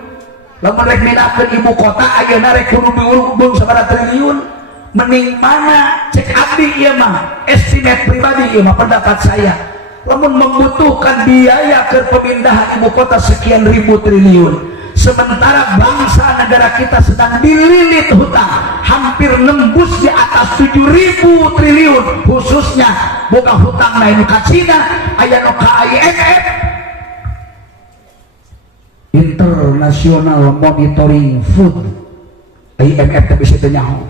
Lamun rek mindakeun ibu kota ayeuna rek kudu diurung sabaraha triliun. Mending mana cek abdi ieu mah, estimate pribadi ieu mah pendapat saya. Lamun membutuhkan biaya ke pemindahan ibu kota sekian ribu triliun. Sementara bangsa negara kita sedang dililit hutang hampir nembus di atas 7.000 triliun, khususnya boga hutang lain ka Cina, aya nu ka IMF, International Monitoring Food, IMF tapi situ nyaho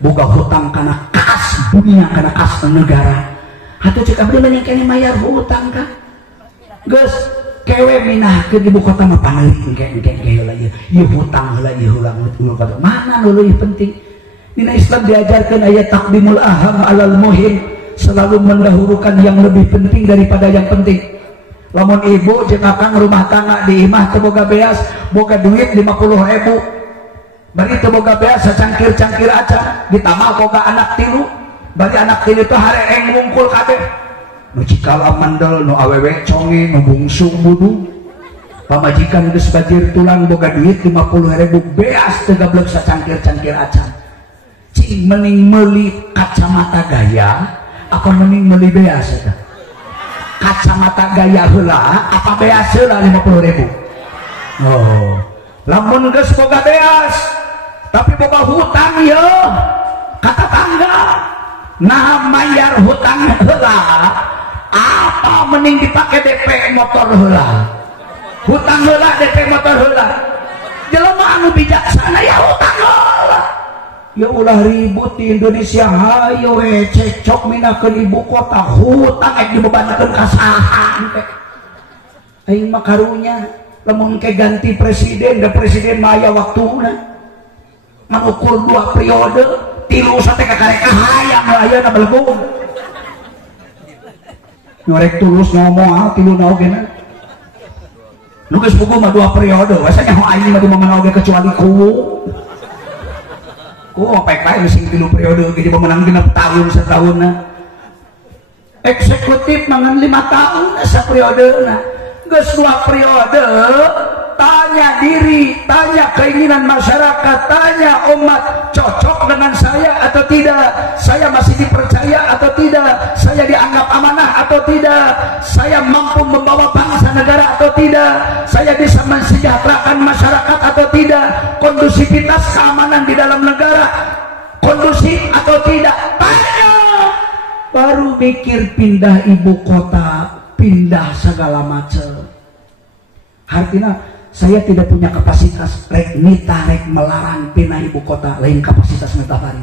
boga hutang kana kas dunia, kana kas negara. Hatu cek abdi mending kene mayar hutang kan geus kewe minahkeun ibu kota mah paneuling engke heula ieu hutang heula ieu heula mana nu leuwih penting. Dina Islam diajarkan aya taqdimul aham alal muhim, selalu mendahulukan yang lebih penting daripada yang penting. Lamun ibu jeung akang rumah tangga di imah teu boga beas, boga duit 50.000, bari teu boga beas sacangkir-cangkir acan, ditambah boga anak 3, bari anak 3 teh hareng ngungkul kabeh. Nu cikala mandel, nu awewe conge, nu bungsung budu. Pamajikan geus bajir tulang boga duit 50.000 beas teu gablek sacangkir-cangkir acan. Cing mending meuli kacamata gaya apa mending meuli beas eta? Kacamata gaya heula apa beas heula 50.000? Oh, lamun geus boga beas tapi boga hutang ya kata tangga nah mayar hutang heula apa mending dipakai DP motor heula, hutang heula DP motor heula. Jelema anu bijaksana ya hutang heula. Ya ulah ribut di Indonesia hayo we cecok minakeun ibu kota hutang ek dibebankeun ka saha teh. Aing mah karunya lamun ke ganti presiden, da presiden mah aya waktuna. Mengukur 2 periode, 3 sampai ka kareka hayang ayeuna belebung. Nyorek tulus ngomong 3 naogena. Nu geus puguh mah 2 periode, wasa nyaho aing mah di momen oge kecuali ku opek bae sing 3 periode ge di meunang 6 tahun setaunna. Eksekutif mangan 5 tahun saperiodena. Geus 2 periode, tanya diri, tanya keinginan masyarakat, tanya umat, cocok dengan saya atau tidak, saya masih dipercaya atau tidak, saya dianggap amanah atau tidak, saya mampu membawa bangsa negara atau tidak, saya bisa mensejahterakan masyarakat atau tidak, kondusivitas keamanan di dalam negara kondusif atau tidak, tanya baru mikir pindah ibu kota, pindah segala macam. Artinya saya tidak punya kapasitas rek nita rek melarang pindah ibu kota, lain kapasitas metafari.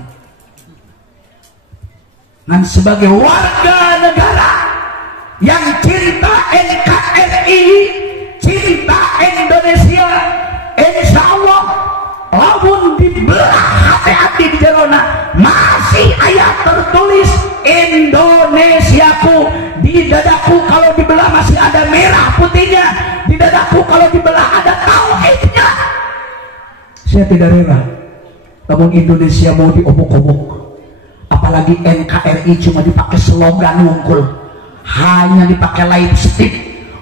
Dan sebagai warga negara yang cinta NKRI cinta Indonesia insya Allah lamun dibelah hati-hati di jerona masih ayat tertulis Indonesiaku. Di dadaku kalau dibelah masih ada merah putihnya, di dadaku kalau dibelah ada tauhidnya. Saya tidak rela namun Indonesia mau diobok-obok, apalagi NKRI cuma dipakai slogan ngungkul, hanya dipakai lipstick,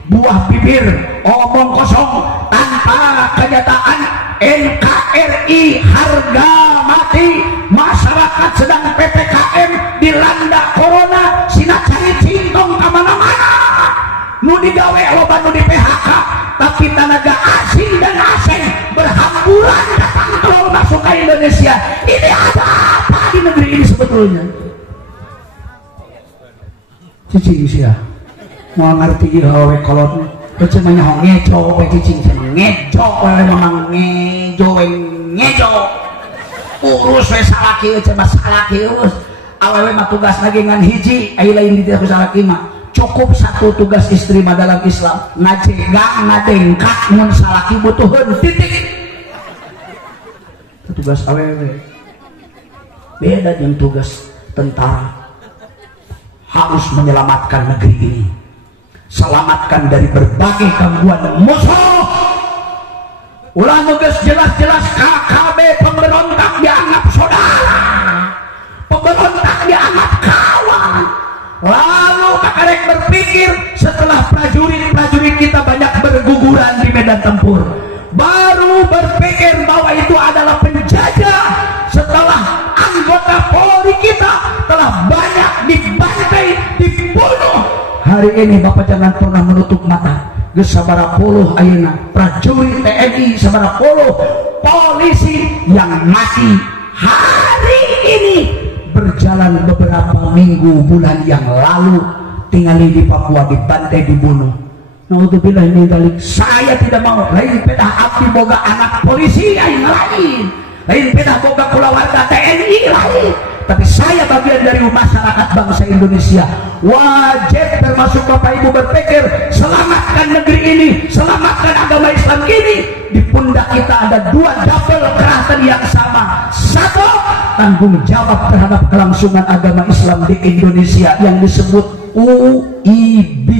buah bibir, omong kosong tanpa kenyataan. NKRI harga mati, masyarakat sedang PPKM dilanda corona, sina cari cintong kemana-mana, nu digawe loba nu di PHK, tapi tenaga asing dan asing berhamburan datang kalau masuk ke Indonesia. Ini ada apa di negeri ini sebetulnya? Cicing sih ya mau ngerti gawe kolotnya kecemanya ngejo cicing ngejo memang ngejo urus we salaki cema salaki urus awewe mah tugas lagi ngan hiji ai lain di tidak salaki mah cukup satu tugas istri mah dalam Islam ngajegang ngadengkak mun salaki butuheun titik. Tugas awewe beda dengan tugas tentara, harus menyelamatkan negeri ini, selamatkan dari berbagai gangguan musuh. Ulah nugas jelas-jelas KKB pemberontak dianggap saudara, pemberontak dianggap kawan. Lalu kakarek berpikir setelah prajurit kita banyak berguguran di medan tempur, baru berpikir bahwa itu adalah penjajah. Setelah anggota Polri kita telah banyak dibantai, dibunuh, hari ini Bapak jangan pernah menutup mata. Geus sabaraha puluh ayeuna prajurit TNI, sabaraha puluh polisi yang mati hari ini. Berjalan beberapa minggu bulan yang lalu tinggali di Papua dibantai, dibunuh. Naudzubillah min dzalik. Saya tidak mau lain pedah abdi boga anak polisi lain pedah boga keluarga TNI lain. Tapi saya bagian dari masyarakat bangsa Indonesia, wajib termasuk Bapak Ibu berpikir selamatkan negeri ini, selamatkan agama Islam ini. Di pundak kita ada dua double kerahkan yang sama. Satu, tanggung jawab terhadap kelangsungan agama Islam di Indonesia yang disebut UIB,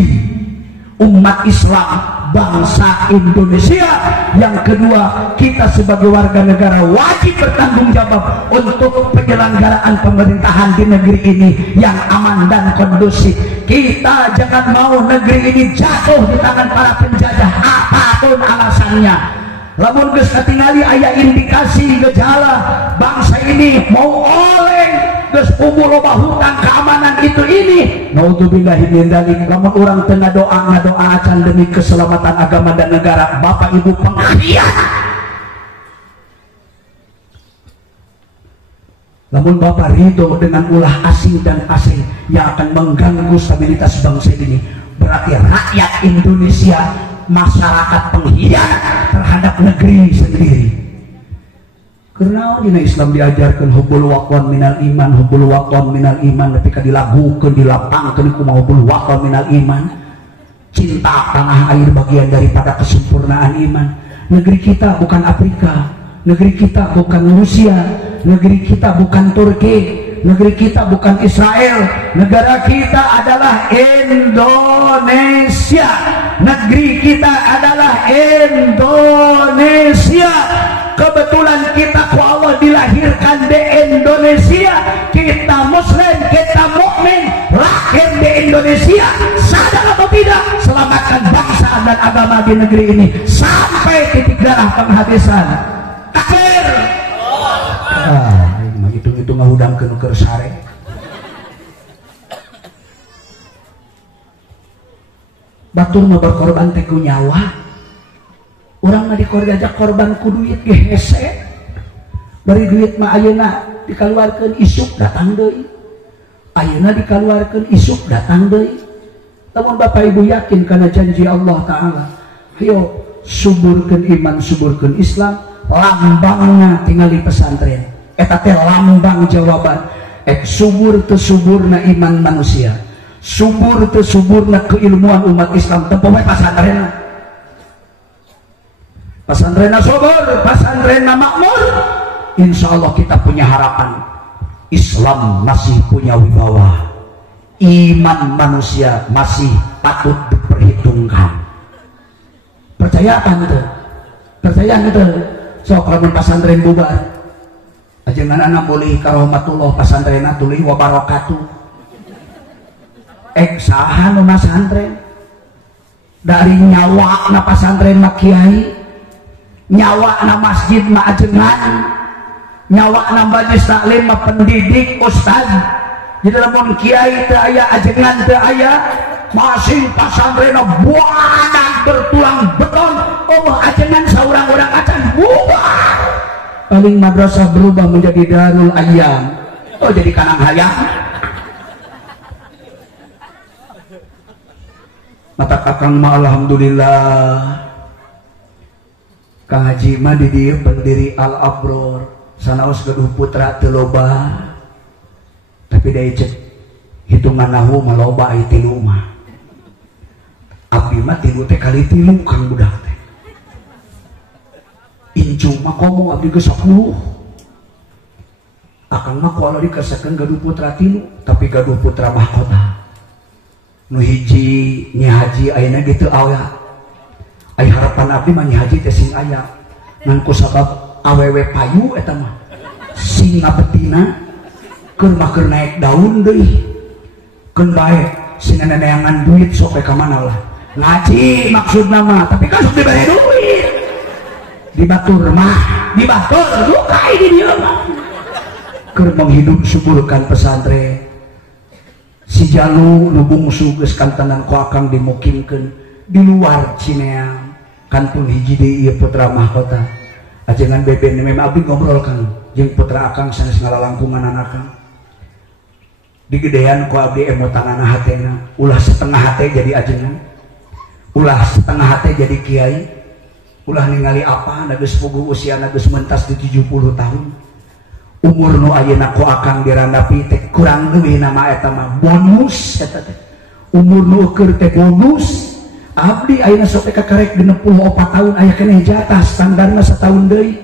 Umat Islam Bangsa Indonesia. Yang kedua, kita sebagai warga negara wajib bertanggung jawab untuk penyelenggaraan pemerintahan di negeri ini yang aman dan kondusif. Kita jangan mau negeri ini jatuh di tangan para penjajah apapun alasannya. Lamun geus katingali aya indikasi gejala bangsa ini mau oleng, geus puguh loba hutang keamanan itu ini, naudzubillahi min dzalik. Lamun urang teu ngadoa acan demi keselamatan agama dan negara, Bapak Ibu pengkhianat. Lamun Bapak ridho dengan ulah asing dan asing yang akan mengganggu stabilitas bangsa ini, berarti rakyat Indonesia masyarakat pengkhianat terhadap negeri sendiri. Karena dina Islam diajarkan hubbul waqwan minal iman, hubbul waqwan minal iman, ketika dilagukan, dilapangkan kumaha hubbul waqwan minal iman. Cinta tanah air bagian daripada kesempurnaan iman. Negeri kita bukan Afrika, negeri kita bukan Rusia, negeri kita bukan Turki, negeri kita bukan Israel, negara kita adalah Indonesia. Negeri kita adalah Indonesia. Kebetulan kita ku Allah dilahirkan di Indonesia. Kita muslim, kita mukmin, lahir di Indonesia. Sadar atau tidak, selamatkan bangsa dan agama di negeri ini sampai titik darah penghabisan. Takbir. Itu ngahudangkeun keur sare. Batur mah berkorban teh ku nyawa. Urang mah dikorjak korban ku duit ge hese. Bari duit mah ayeuna dikaluarkeun isuk datang deui. Ayeuna dikaluarkeun isuk datang deui. Lamun Bapak Ibu yakin kana janji Allah Ta'ala, ayo suburkeun iman, suburkeun Islam, lambangna tingali pesantren. Eta teh lambang jawaban. Subur teu suburna iman manusia, subur teu suburna keilmuan umat Islam teu poe pasantrenna. Pasantrenna subur, pasantrenna makmur. Insyaallah kita punya harapan. Islam masih punya wibawa. Iman manusia masih patut diperhitungkan. Percaya apa gitu? Percaya gitu? Sok lamun pasantren bubar. Ajengan anak boleh karomatullah pasantrenna tuluy wa barakatuh. Saha nu pasantren? Dari nyawa na pasantren mah kiai, nyawa na masjid mah ajengan, nyawa na majelis taklim mah pendidik ustaz. Jadi lamun kiai teu aya, ajengan teu aya, masih pasantren buana bertulang beton. Oh ajengan saurang-urang acan bubar. Paling madrasah berubah menjadi darul ayam. Oh jadi kanang hayam. Mata kakang mah alhamdulillah. Kang Haji mah di dieu pendiri Al Abror. Sanaos gaduh putra teu loba. Tapi da cek hitungan nahu mah loba aya 3 mah. Abdi mah 3 teh kali 3 kang budak teh. Incu mah komo abdi geus 10. Akang mah kuala dikesakeun gaduh putra 3, tapi gaduh putra mahkota. Nu hiji Nyi Haji ayeuna gitu aya. Ai harapan abdi mah Nyi Haji teh sing aya. Ngan kusabab awewe payu eta mah. Singa betina keur mah keur naik daun deui. Keun bae sing neneangan duit sok ka mana lah. Ngaji maksudna mah, tapi kan sok dibere duit. Dibatur mah, dibatur luka di dieu mah. Keur menghidup suburkan pesantren. Si Jalu nu bungsu geus kantenan ku akang dimukimkeun di luar Cineang. Kantun hiji deui ieu putra mahkota. Ajengan beben memang abdi ngobrol Kang jeung putra akang sanes ngalalangkungan akang. Digedean ku abdi emotanana hatena, ulah setengah hate jadi ajengan. Ulah setengah hate jadi kiai. Ulah ningali apa geus puguh usiana geus mentas di 70 tahun. Umur nu ayeuna ku akang dirandapi teh kurang leuwih nama eta mah bonus eta teh. Umur nu keur teh bonus. Abdi ayeuna sok teh karek 64 tahun aya keneh jatah standarna setahun deui.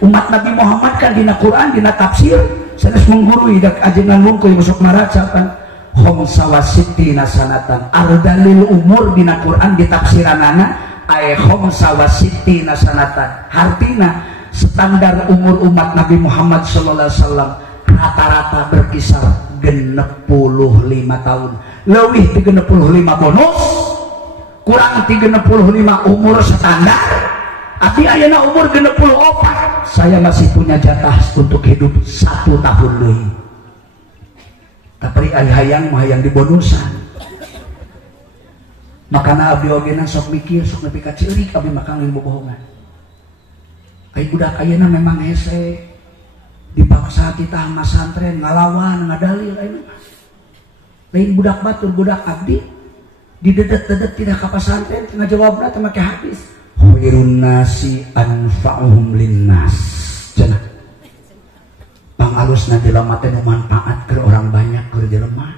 Umat Nabi Muhammad kan dina Quran dina tafsir sanes menggurui dak ajengan lungkuy masuk maracapan khamsa wa sittina sanatan. Ardalil umur dina Quran di tafsiranana aya khamsa wa sittina sanatan. Hartina standar umur umat Nabi Muhammad sallallahu alaihi wasallam rata-rata berkisar 65 tahun. Leuwih ti 65 bonus, kurang ti 65 umur standar. Abi ayeuna umur 64. Saya masih punya jatah untuk hidup 1 tahun leuwih. Tapi ari hayang mah hayang dibonusan. Makana abdi ogena sok mikir sok nepi ka ceurik abdi mah kang bobohongan. Ai budak ayeuna memang hese dipaksa titah masantren ngalawan ngadalil ayeuna. Lain budak batur budak abdi didedet-dedet tidak ka pasantren ngajawabna teh make hadis. Khairun nasi anfa'uhum linnas. Cenah. Pangalusna jelema teh nu manfaat keur orang banyak keur jelema.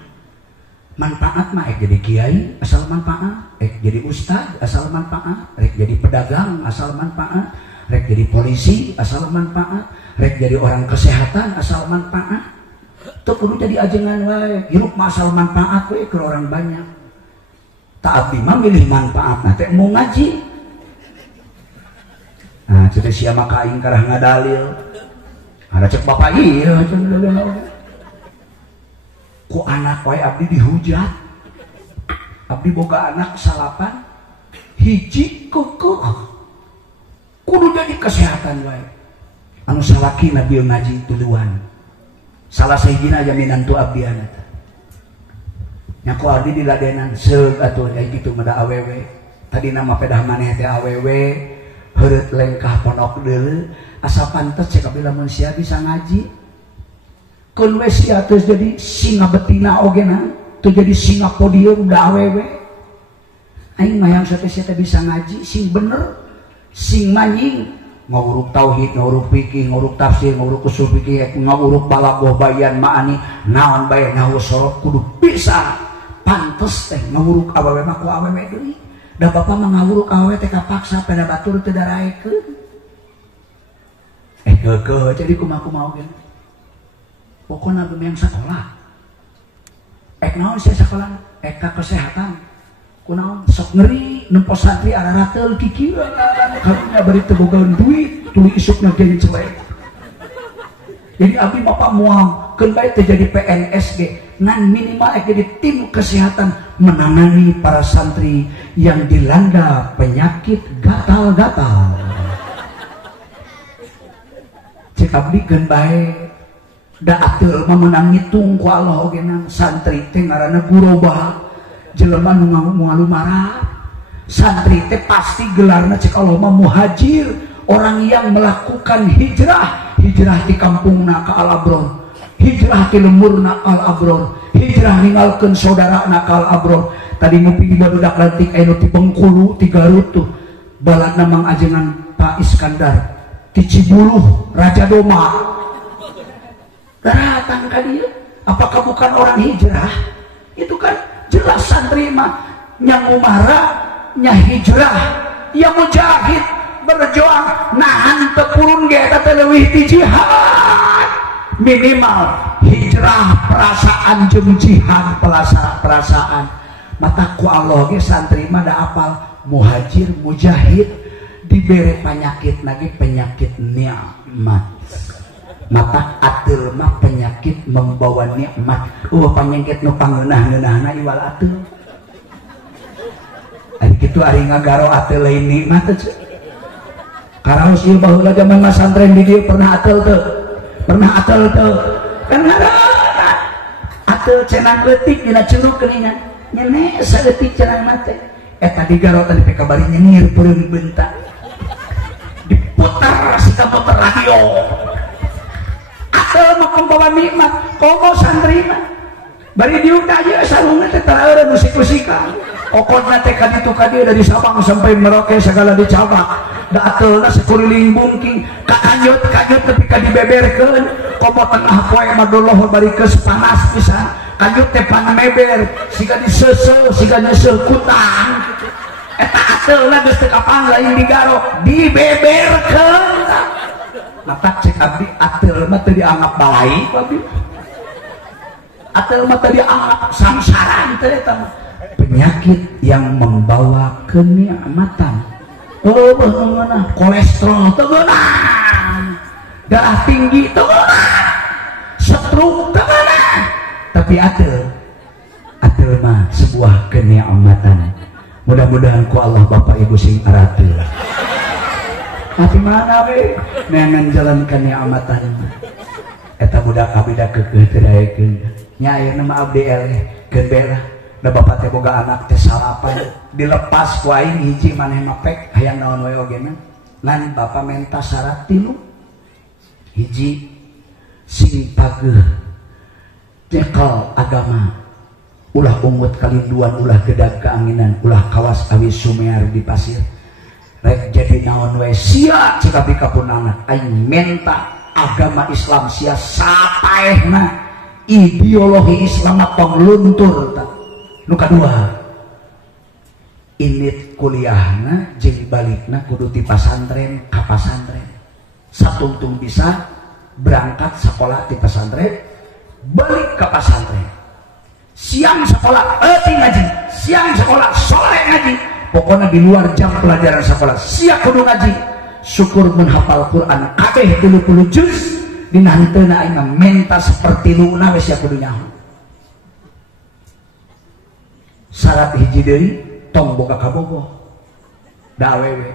Manfaat mah jadi kiai asal manfaat, jadi ustad asal manfaat, jadi pedagang asal manfaat, jadi polisi asal manfaat, jadi orang kesehatan asal manfaat. Teu kudu jadi ajengan wae, hirup mah asal manfaat we keur orang banyak. Tak abdi mah milih manfaat teh mau ngaji. Nah, cerita siapa kain karah ngadalil. Ada cek bapak iya. Ku anak wae abdi dihujat. Abdi boga anak salapan. Hiji kekeh. Kudu jadi kesehatan wae. Anu salaki nabi ngaji tuluan. Salah sahijina jaminan tu abdi anak. Nyaku abdi diladenan seug atuh aya kitu mada awewe. Tadi nama pedah maneh teh awewe. Heureut lengkah pondok deuleu asa pantes cek abdi lamun sia bisa ngaji. Keun we sia teu jadi singa betina ogena, teu jadi singa podium da awewe. Aing mah yang sia teh bisa ngaji sing bener, sing manjing nguruk tauhid, nguruk fikih, nguruk tafsir, nguruk usul fikih, nguruk balaghah bayan maani, naon bae nyaho sorot kudu bisa pantes teh ngawuruk awewe mah ku awewe deui. Da bapak mah ngawuruk awewe teh kapaksa pada batur teu daraekeun. Keukeut jadi kumaha oge. Pokona gemeang sakola. Naon sia sakola? Ka kesehatan. Kunaon sok ngeri nempos santri ararateul kikireun karunya bari teu bogaeun duit, tuluy isukna jadi cuek. Jadi abdi bapak moal keun bae teu jadi PNS ge, ngan minimal jadi tim kesehatan menangani para santri yang dilanda penyakit gatal-gatal. Cek abdi keun bae da ateul mah meunang ngitung ku Allah oge nang santri teh ngaranna guroba. Jelema nu ngalu marah. Santri teh pasti gelarna cek Allah mah muhajir, orang yang melakukan hijrah di kampungna ka Al-Abron, hijrah ti lemurna Al-Abron, hijrah ninggalkeun saudarana ka Al-Abron. Tadi ngopi di barudak lantik anu ti Bengkulu, ti Garut tuh. Baladna Mang Ajengan Pak Iskandar, ti Cibuluh, Raja Doma. Datang ka dieu. Apakah bukan orang hijrah? Itu kan jelas santri mah yang umara, nya hijrah, yang mujahid berjuang nahan tepurun ge eta teh leuwih ti jihad. Minimal hijrah perasaan jeung jihad perasaan. Mata ku Allah ge santri mah da apal muhajir mujahid dibere penyakit lagi penyakit nikmat. Mata ateul mah penyakit membawa nikmat. Penyakit nu pangeunah-ngeunahna iwal ateul. Ari kitu ari ngagaro ateul lain nikmat teh. Karaos ieu baheula zaman masantren di dieu pernah ateul teu? Pernah ateul teu? Kan ngaranna ateul cenah leutik dina curug geuningan. Nyene saleutik cenah teh. Eta digaro tadi pe kabari nyengir peureun bentak. Diputar sika motor radio. Ateul mah membawa nikmat, komo santri mah. Bari diuk aja sarungna teh taraeureun musik-musikan. Okotna teh ka ditu ka dieu dari Sabang sampai Merauke segala dicabak. Da ateulna sakuriling bungking, kanyut-kanyut tapi ka dibeberkeun. Komo tengah poe mah doloh bari keus panas pisan. Kanyut teh pan meber, siga diseuseu, siga nyeuseul kutang. Eta ateulna geus teu kapang lain digaro, dibeberkeun. Mata cek abdi ateul mah teu dianggap baik abdi. Ateul mah teu dianggap samsaran teh eta mah. Penyakit yang membawa kenikmatan. Oh, beungeunah kolesterol teu geunah. Darah tinggi teu geunah. Stroke teu geunah. Tapi ateul mah sebuah kenikmatan. Mudah-mudahan ku Allah Bapak Ibu sing arateul. Tapi mana we neangan jalankan nikmatan. Eta budak abdi da keukeuh teu daekeun. Nya ayeuna mah abdi eleh keun bela. Da bapak teh boga anak teh salapan dilepas ku aing hiji maneh mah pek hayang naon we ogena. Ngan bapak menta syarat 3. Hiji sing pageuh cekel agama. Ulah ungut kalinduan, ulah gedag keanginan, ulah kawas awis sumear di pasir. Rek jadi naon we sia cek abdi kapunana aing menta agama Islam sia sapaehna ideologi Islam tong luntur ta. Nu kadua init kuliahna jeung balikna kudu ti pasantren ka pasantren. Satungtung bisa berangkat sekolah di pesantren balik ke pesantren. Siang sekolah ngaji, siang sekolah sore ngaji. Pokoknya di luar jam pelajaran sekolah siap kudu ngaji. Syukur menghafal Quran kabeh 30 juz dina hanteuna aing menta seperti luna we siap kudu nyaho. Syarat hiji deui tong boga kabogoh. Da awewe.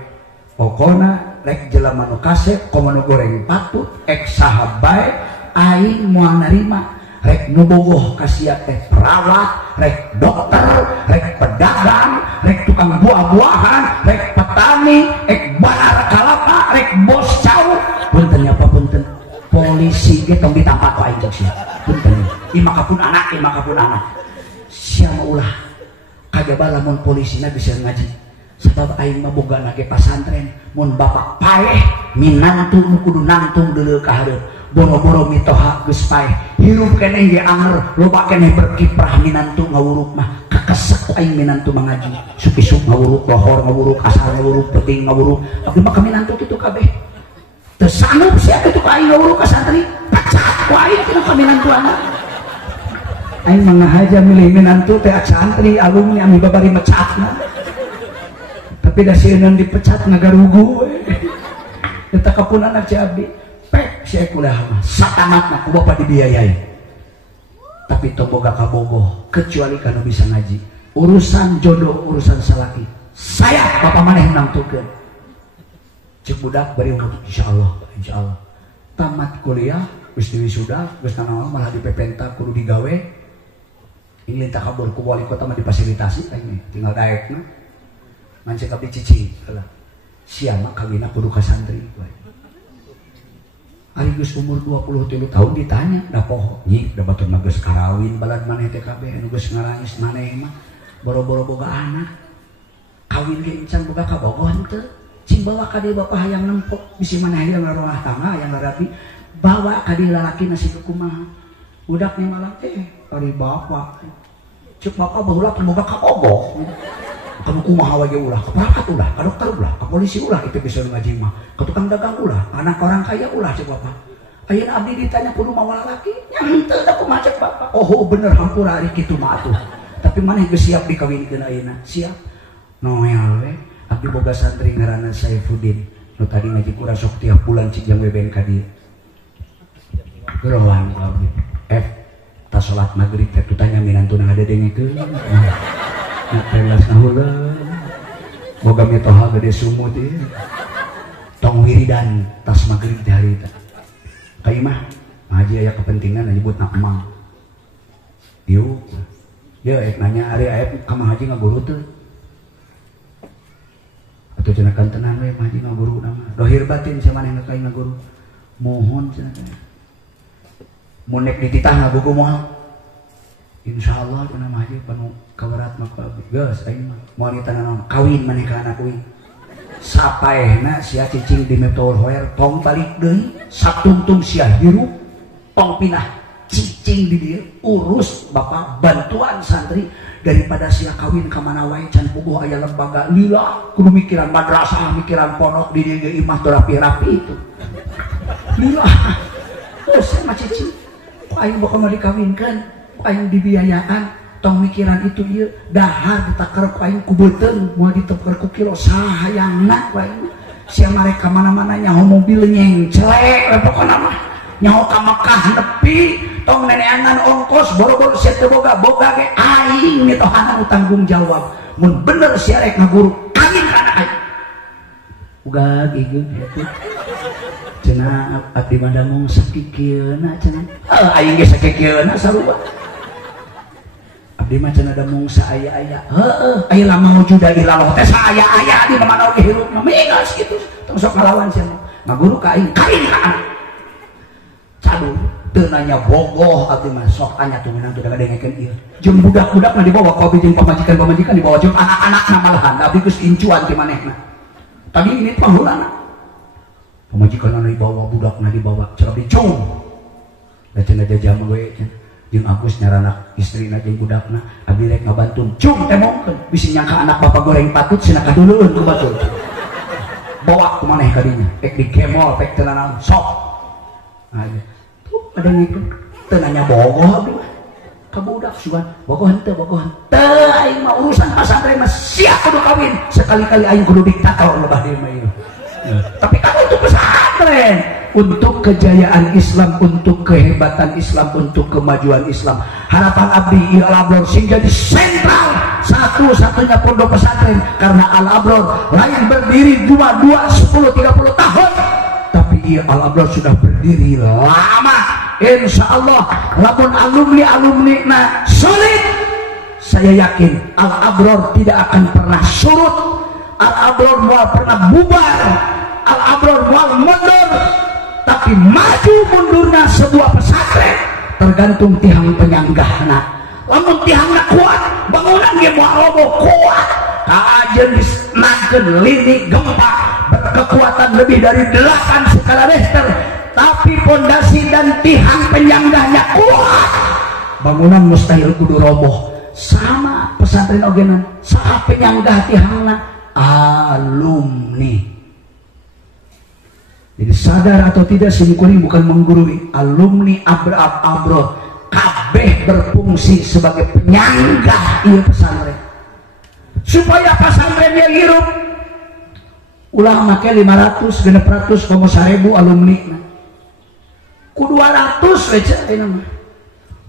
Pokona rek jelema nu kasep komo nu goreng patut ek saha bae aing moal narima. Rek nu bogoh kasia teh perawat, rek dokter, rek pedagang, rek tukang buah-buahan, rek petani, rek banar kalapa, rek bos cau. Punten ya apa punten. Polisi ge tong ditampak ku aing sia. Punten. Imakapun anak. Sia mah ulah. Kajaba lamun polisina bisa ngaji. Sebab aing mah boga nage pasantren. Mun bapak paeh minantung nu kudu nangtung deuleu ka hareup. boro-boro mitoha geus paeh hirup keneh ge anger loba keneh berkiprah minantu ngawuruk mah kakesek aing minantu mangaji sukisuk ngawuruk lohor ngawuruk asal ngawuruk penting ngawuruk tapi mah minantu kitu kabeh teu sanggup sia kitu ka aing ngawuruk ka santri pacat ku aing kitu ka minantu anak aing mah ngahaja milih minantu teh santri alumni ami babari mecatna tapi da sieun dipecat ngagarugu eta kapun anak Abdi pek si kuliah mah satamatna ku bapa dibiayai tapi teu boga kabogoh kecuali kana bisa ngaji urusan jodoh urusan salaki saya bapa maneh nangtukeun cek budak bari umur insyaallah tamat kuliah geus wisuda geus nanaon malah dipepenta kudu digawe ini lintah kabur ku wali kota mah difasilitasi aing tinggal daekna mancing abdi cicing heula sia mah kawinna kudu ka santri ari geus umur 23 tahun ditanya da poho nyi da batur mah geus karawin balad maneh teh kabeh anu geus ngarangis maneh mah boro-boro boga anak kawin ge encan boga kabogohan teu cing bawa ka dieu bapak hayang nempok bisi maneh hayang rumah tangga hayang ngarabi bawa ka dieu lalaki nasi kumaha budaknya malah ari bapak cek bapak baheula boga kabogoh kamu kumaha wae ulah ka perakat ulah ka dokter ulah ka polisi ulah itu bisa ngaji mah ka tukang dagang ulah anak orang kaya ulah cek bapak ayeuna abdi ditanya kudu mawa lalaki nya henteu da kumaha cek bapak oh bener hampura ari kitu mah atuh tapi maneh geus siap dikawinkeun ayeuna siap noel we abdi boga santri ngaranna Saifuddin nu tadi ngaji kurang sok tiap bulan cijang beben ka dieu gerowan abdi tas salat magrib teh tanya minantuna ngadedengekeun na telas nahula boga mitoha gede sumut ieu tong wiridan tas magrib teh harita ka imah ngaji aya kepentingan nyebutna emang yuk ya nanya ari aya ka haji ngaguru teu atuh cenah kantenan we haji ngaguru nama dohir batin sia maneh ka ngaguru mohon cenah mun nek dititah ngabuku moal insyaallah cenah haji panu kawarat maka geus aing mah wanita naon kawin maneh ka anak kuing sapaehna sia cicing di metol hoer tong balik deui satungtung sia hirup tong pindah cicing di dieu urus bapak bantuan santri daripada sia kawin ka mana wae can puguh aya lembaga lila kudu mikiran madrasah mikiran pondok di dieu ge imah teu rapi-rapi itu lila geus mah cicing ku aing bakal dikawinkeun ku aing dibiayaan tong mikiran itu ieu dahar ditakar ku aing ku beuteung moal ditepker ku kilo sahayangna ku aing sia marek ka mana-mana nyaho mobil nyengcelek pokona mah nyaho ka Mekah nepi tong neneangan ongkos boro-boro sia teu boga ge aing mitohana nu tanggung jawab mun bener sia rek ngaguru kawin ka anak aing uga gigeun kitu cenah abdi mah mung sakikieuna cenah aing ge sakikieuna sarua abdi mah cenah da mung saaya-aya heueuh aya lama wujuda ilallah teh saaya-aya di mana oge hirupna megas kitu tong sok ngalawan sia ngaguru ka aing kawin ka anak cadu teu nanya bogoh abdi mah sok anya tuh menang teu ngadengekeun ieu jeung budak-budak mah dibawa ka abdi jeung pamajikan-pamajikan dibawa jeung anak-anakna malahan abdi geus incuan ti manehna tadi ini panghulana pamajikan anu dibawa budakna dibawa cek abdi cung da cenah jajama we jeung Agus nyarana istrina jeung budakna abdi rek ngabantu cung temongkeun bisi nyangka anak bapak goreng patut cenah kadulueun ku batur bawa ku maneh ka dinya pek di kemol pek teu naon sok aja tuh ada ngikut teu nanya bogoh abdi mah ka budak sugan bogoh henteu aing mah urusan pasantren mah siap kudu kawin sekali-kali aing kudu diktator lebah dieu mah ieu tapi kamu itu pesantren untuk kejayaan Islam, untuk kehebatan Islam, untuk kemajuan Islam. Harapan abdi Al-Abror sing jadi sentral satu-satunya pondok pesantren karena Al-Abror lain berdiri 2, 10, 30 tahun tapi Al-Abror sudah berdiri lama. Insya Allah lamun alumni na solid, saya yakin Al-Abror tidak akan pernah surut, Al-Abror mual pernah bubar, Al-Abror mual mundur. Tapi maju mundurna sebuah pesantren tergantung tihang penyanggahna. Lamun tihangna kuat, bangunan ge moal kuat. Kajen disnakeun lini gempa berkekuatan lebih dari 8 skala Richter. Tapi tapi pondasi dan tiang penyangganya kuat, bangunan mustahil kudu roboh. Sama pesantren ogenan, saat penyanggah tiangna alumni. Jadi sadar atau tidak, simkuring bukan menggurui, alumni abro kabeh berfungsi sebagai penyangga ieu pesantren supaya pesantrennya hirup. Ulang make 500 600 komo 1000 alumni ku 200 we cek aya mah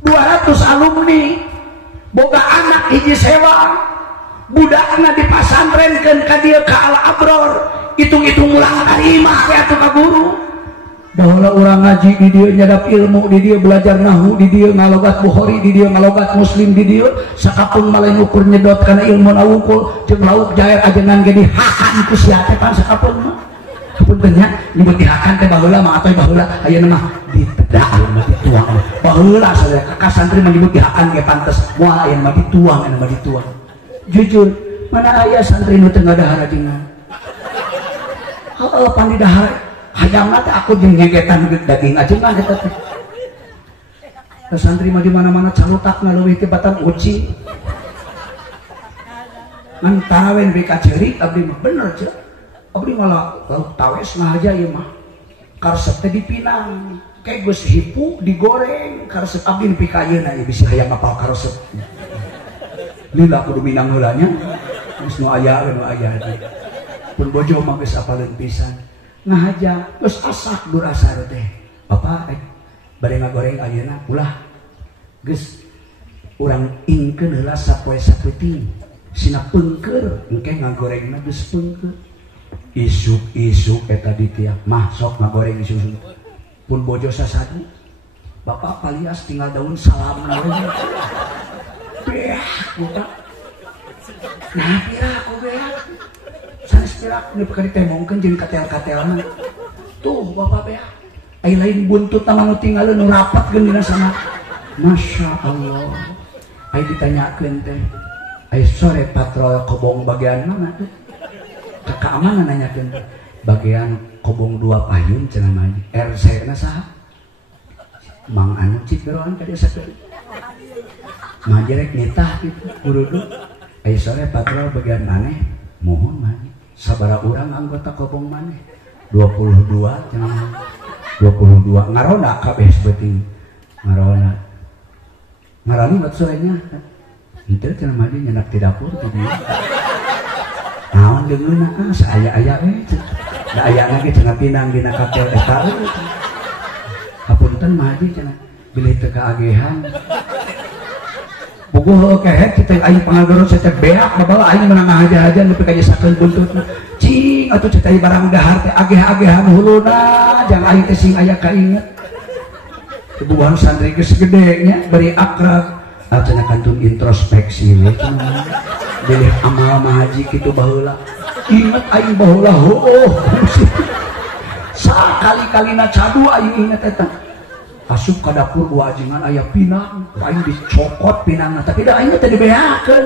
200 alumni boga anak hiji sewa budakna di pasantrenkeun ka dieu ka Al Abror, hitung-hitung ulang tarima teh atuh ka guru. Baheula urang ngaji di dieu nyadap ilmu, di dieu belajar nahwu, di dieu ngalogat Bukhari, di dieu ngalogat Muslim, di dieu sakapun malih ngukur nyedot kana ilmu nawungkul jeung lauk jair ajengan ge dihakan ku sia teh pan sakapun mah. Hapunten nya nyebut dihakan teh baheula mah atoy baheula ayeuna mah ditedak mah dituang. Baheula sadaya ka santri mah nyebut dihakan ge pantes, moal ayeuna mah dituang, ayeuna mah dituang. Jujur, mana aya santri nu teu ngadahar ajengan? Heueuh pan didahar hayangna teh aku jeung nyegetan daging ajengan eta teh. Santri mah di mana-mana calutakna leuwih teh batan uci. Ngan tawen we kacerik abdi mah bener ceu. Abdi malah lauk tawes ngahaja ieu mah. Karesep teh dipinang, kayak geus hipu digoreng, karesep abdi nepi ka ayeuna ieu bisi hayang apal karesep. Lila kudu minang heula nya. Geus nu aya pun bojo mah geus apaleun pisan. Ngahaja geus asak dur asar teh. Bapak bade ngagoreng ayeuna ulah geus urang ingkeun heula sapoe sapeuting. Sina peungkeur engke ngagorengna geus peungkeur. Isuk-isuk eta ditia mah sok ngagoreng susu. Pun bojo sasadu. Bapak palias tinggal daun salam we. Beak budak. Nah pira aku beak. Sanes pira nepi ka ditemongkeun jeung katel-katelna. Tuh bapak beak. Ai lain buntut nu tinggal nu rapat geundina sana. Masya Allah. Ai ditanyakeun teh. Ai sore patrol kobong bagian mana tuh? Kakak mana nanyakeun teh. Bagian kobong 2 payun cenah mah. RC na saha? Mang anu cigeroan ka dia sakeun. Mah jerek nitah gitu. Kurudu. Ai sore patrol bagian maneh. Mohon mah. Sabara urang anggota kobong maneh? 22 cenah. 22 ngarona kabeh sebeuting. Ngarona. Ngarani buat sorenya. Henteu cenah mah nyenak di dapur teh dia. Naon leungeunna saaya-aya we. Da ayana ge cenah pinang dina kapel eta we. Hapunten mah cenah bilih teu kaagehan. Bogoh kehet kita aing pangagero teh beak babawa aing menang haja-haja nepi ka sakeun buntut. Cing atuh teh barang dahar teh ageh-agehan huluna jang aing teh sing aya kainget. Kebuahan santri geus gede nya bari akrab. Cenah kantun introspeksi we cenah. Bilih amal mah haji kitu baheula. Inget aing baheula heueuh. Sakali-kalina cadu aing inget eta. Asup ka dapur gua ajengan aya pinang, aing dicokot pinangna, tapi da aing teh dibeakeun.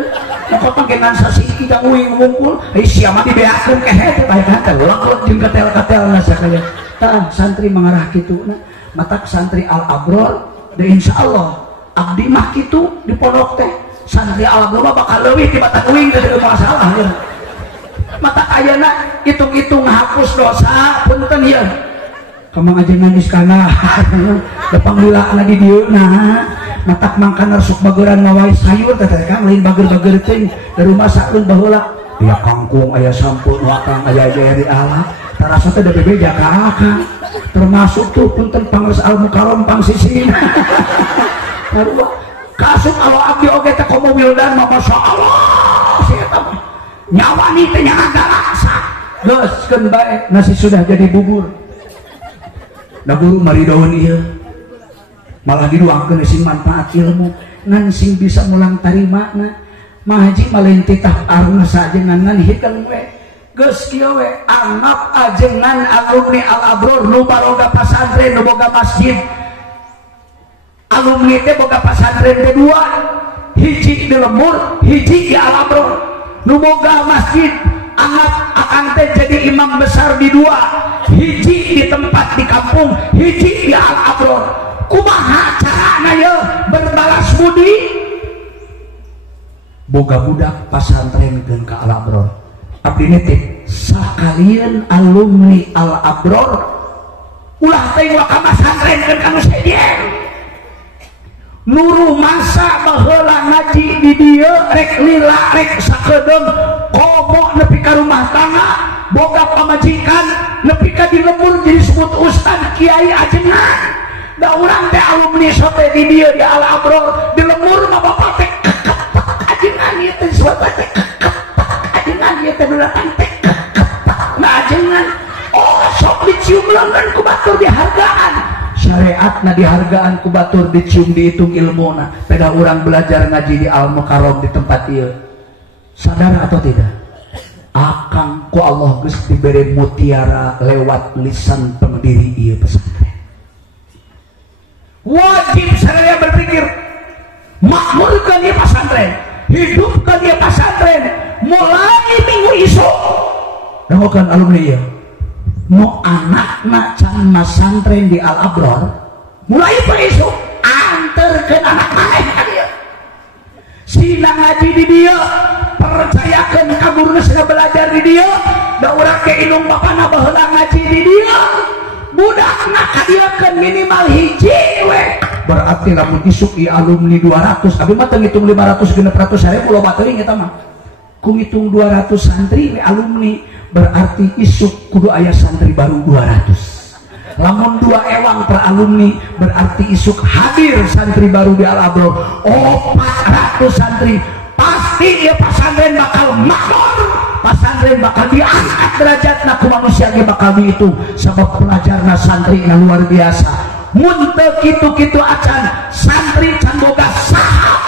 Mokot mah genan sasiki jang uing ngungkul, ai sia mah dibeakeun kehe teh bae teh lekot jeung katel-katelna sakaya. Tah santri mangarah kituna, matak santri Al Abror, da insyaallah abdi mah kitu di pondok teh. Santri Al Abror mah bakal leuwih ti batak uing teh teu masalah ya. Matak ayeuna hitung-hitung ngahapus dosa punten ieu. Kamang ajengan iskana depang lila di dieu nah matak mangkana sok bageran ngawai sayur teh kan lain bager-bager teuing da rumah sakeun baheula aya kangkung aya sampun wakang aya di alat tarasa teh da bebeja ka akang termasuk tuh punten pangres Al Mukarram pang sisin sarua kasuk alo abdi oge teh komo wildan mah masyaallah si eta mah nyawani teh nya rasa geuskeun bae nasi sudah jadi bubur. Da guru maridoun ieu malah diduangkeun sing manfaat ilmu ngan sing bisa mulang tarimana mah haji malen titah arna sajengan hikeun we geus kieu we anggap ajengan alumni Al Abror nu baroga pasantren nu boga masjid alumni teh boga pasantren teh 2 hiji di Lembur hiji di Al Abror nu boga masjid anggap akan teh jadi imam besar di 2 hiji di tempat di kampung hiji di boga budak pasantrenkeun ka Al Abror. Abdi nitip sakalian alumni Al Abror ulah teh ka pasantrenkeun ka nu sejen. Nuru masa baheula ngaji di dieu rek lila rek sakedeung komo nepi ka rumah tangga boga pamajikan nepi ka di lembur jadi sebut ustad kiai ajengan. Da urang teh alumni sote di dieu di Al Abror di lembur mah bapak teh ajengan ieu teh suatu teh ajengan ieu teh duratang teh nah ajengan oh sok dicium leungeun ku batur dihargaan. Syariatna dihargaan ku batur dicium dihitung ilmuna. Pada orang belajar ngaji di Al Mukarram di tempat ieu. Sadar atau tidak? Akang ku Allah geus diberi mutiara lewat lisan pendiri ieu pesantren. Wajib saya berpikir makmurkan ieu pesantren, hidupkan ieu pesantren mulai minggu isuk. Dangukeun alumni ieu. Nu anakna can masantren di Al Abror mulai besok anterkeun anak maneh ka dieu. Sina ngaji di dieu, percayakeun ka guruna sina belajar di dieu, da urang ke indung bapana baheula ngaji di dieu. Budakna kadieukeun minimal hiji we. Berarti lamun isuk ieu alumni 200, abi mah teu ngitung 500 genep ratus sarebu loba teuing eta mah. Ku ngitung 200 santri we alumni berarti isuk kudu aya santri baru 200. Lamun 2 ewang per alumni berarti isuk hadir santri baru di Al Abror 400 santri. Pasti ya pesantren bakal makmur, pesantren bakal diangkat derajatna ku manusia ge bakal dihitung sabab pelajarna santri yang luar biasa. Mun teu kitu-kitu acan santri can boga sahab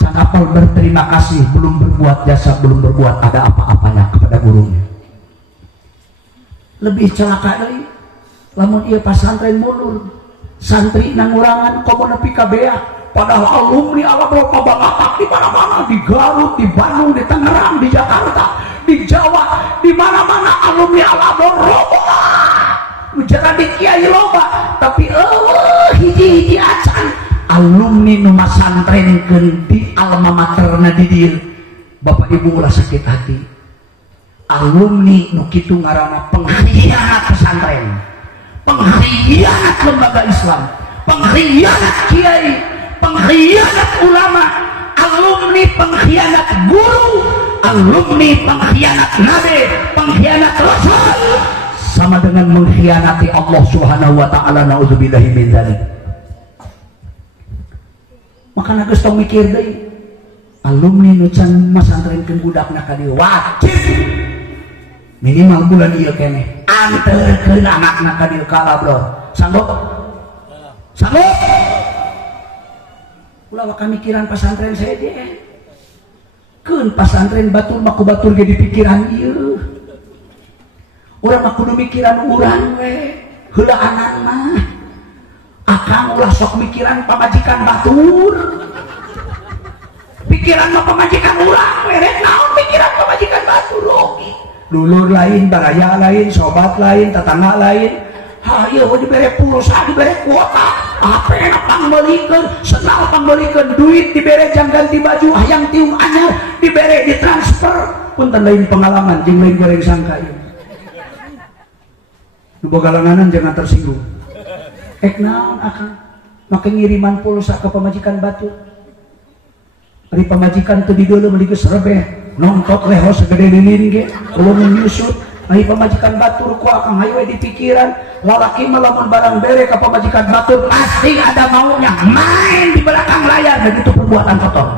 can apal berterima kasih, belum berbuat jasa, belum berbuat ada apa-apanya kepada gurunya. Lebih celaka deui lamun ieu pasantren mundur santri nangurangan komo nepi ka beak padahal alumni Al Abror pabangatak di mana-mana, di Garut, di Bandung, di Tangerang, di Jakarta, di Jawa, di mana-mana alumni Al Abror loba ujaran di kiai loba tapi hiji-hiji acan alumni nu masantrenkeun di alma materna di dieu. Bapak Ibu ulah sakit hati alumni nu kitu ngaranna pengkhianat pesantren, pengkhianat lembaga Islam, pengkhianat kiai, pengkhianat ulama, alumni pengkhianat guru, alumni pengkhianat nabi, pengkhianat rasul, sama dengan mengkhianati Allah Subhanahu wa taala. Nauzubillahi min dzalik. Makana geus tong mikir deui alumni nu can masantrenkeun budakna ka dieu wajib minimal bulan ieu keneh anterkeun anakna ka dieu ka Al Abror. Sanggup? Sanggup? Ulah kamikiran pesantren seje. Keun pesantren batur mah ku batur ge di pikiran ieu. Urang mah kudu mikiran urang we, heulaan mah. Akang ulah sok mikiran pamajikan batur. Pikiran mah pamajikan urang we, rek naon pikiran pamajikan batur oge. Dulur lain, baraya lain, sobat lain, tetangga lain. Hayo dibere pulsa, dibere kuota, apa enak pangbelikeun, senal pangbelikeun, duit dibere jang ganti baju, hayang tiung anyar, dibere ditransfer. Punten lain pengalaman, jeung lain goreng sangka ieu. Nu boga langanan jangan tersinggung. Naon akang? Make ngiriman pulsa ke pamajikan batu. Ari pamajikan teu dideuleuh meuli geus rebeh. Nongtot leho segede lilin ge ulun nyusut ai pamajikan batur ku akang hayu di pikiran lalaki mah lamun barang bere ka pamajikan batur pasti ada maunya main di belakang layar begitu perbuatan kotor.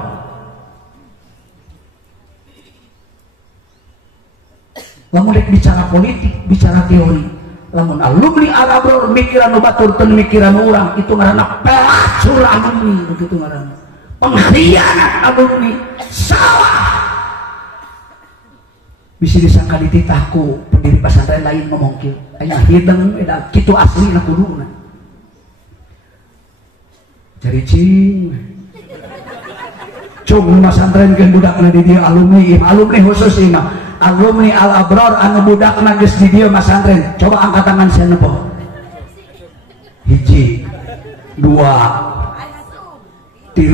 Lamun rek bicara politik, bicara teori, lamun alumni Al Abror mikiran nu batur teu mikiran urang itu ngaranna pelacur alumni begitu ngaranna. Pengkhianat alumni salah. Bisa disangka dititahku pendiri pesantren lain ngomong kieu aya hideng eta kitu aslina kuduna cari cing cung pesantrenkeun budakna di dieu alumni khusus imah alumni Al Abror anu budakna geus di dieu pesantren coba angkat tangan sia nepo 1 2 3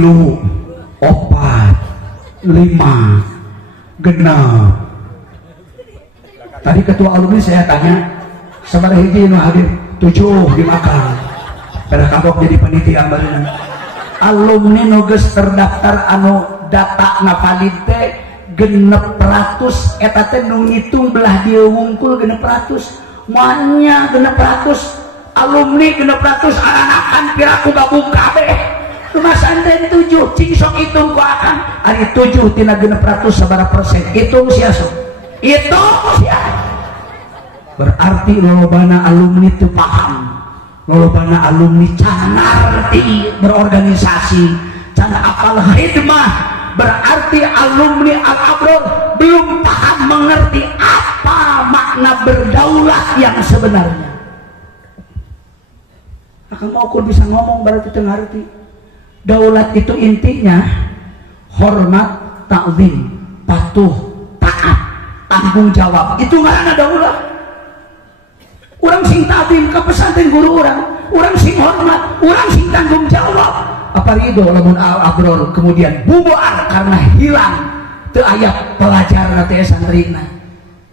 4 genap. Tadi ketua alumni saya tanya, sabar hiji nu hadir 7 dimakan. Pada kabok jadi panitia baruna. Alumni nu geus terdaftar anu data valid teh 600 eta teh nu ngitung belah dieu wungkul 600. Moalnya 600 alumni 600 anak-anak piraku gabung kabeh. Rumah santri 7 cing sok hitung ku akan ari 7 tina 600 sabaraha persen hitung sia sok hitung sia berarti lolobana alumni teu paham, lolobana alumni can ngarti berorganisasi, can apal khidmah, berarti alumni al-abror belum paham mengerti apa makna berdaulat yang sebenarnya. Akan mau kun bisa ngomong berarti teu ngarti. Daulat itu intinya hormat, ta'zim, patuh, taat, tanggung jawab. Itu ngaranna daulat. Urang sing ta'zim ka pesantren guru urang sing hormat, urang sing tanggung jawab. Apa ridho lamun al-abror kemudian bubar karena hilang teu aya pelajaran teh santrina.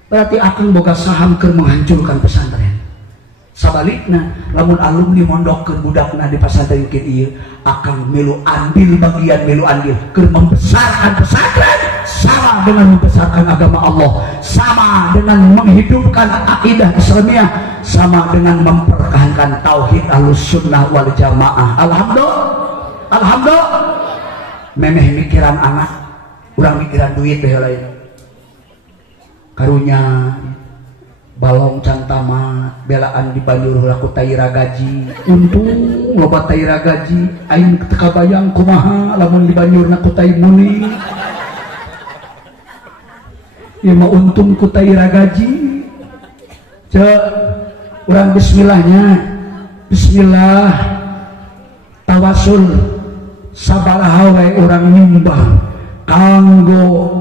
Berarti akan boga saham keur menghancurkan pesantren. Sabalikna lamun alumni mondokkeun budakna di pesantren kieu ieu akan melu andil bagian melu andil keur membesarkan pesantren, sama dengan membesarkan agama Allah, sama dengan menghidupkan akidah Islamiyah, sama dengan mempertahankan tauhid Ahlussunnah wal Jamaah. Alhamdulillah. Memeh mikiran anak, urang mikiran duit teh lain. Karunya balong can tamat belaan di Banjur laku taira gaji, untung loba taira gaji aing teu kabayang kumaha lamun di Banjur laku tai muni ieu mah untung ku taira gaji. Cek urang bismillahnya, bismillah tawasul sabaraha wae urang nyumbang kanggo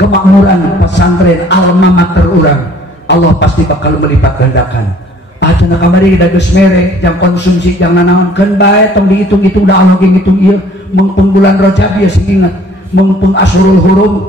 kemakmuran pesantren alma mater urang. Allah pasti bakal melipat gandakan. Cenah kamari dados mere jam konsumsi jang nanaonkeun bae tong dihitung-hitung da Allah ge ngitung ieu mengpung bulan Rajab ieu sing inget mengpung Ashurul Hurum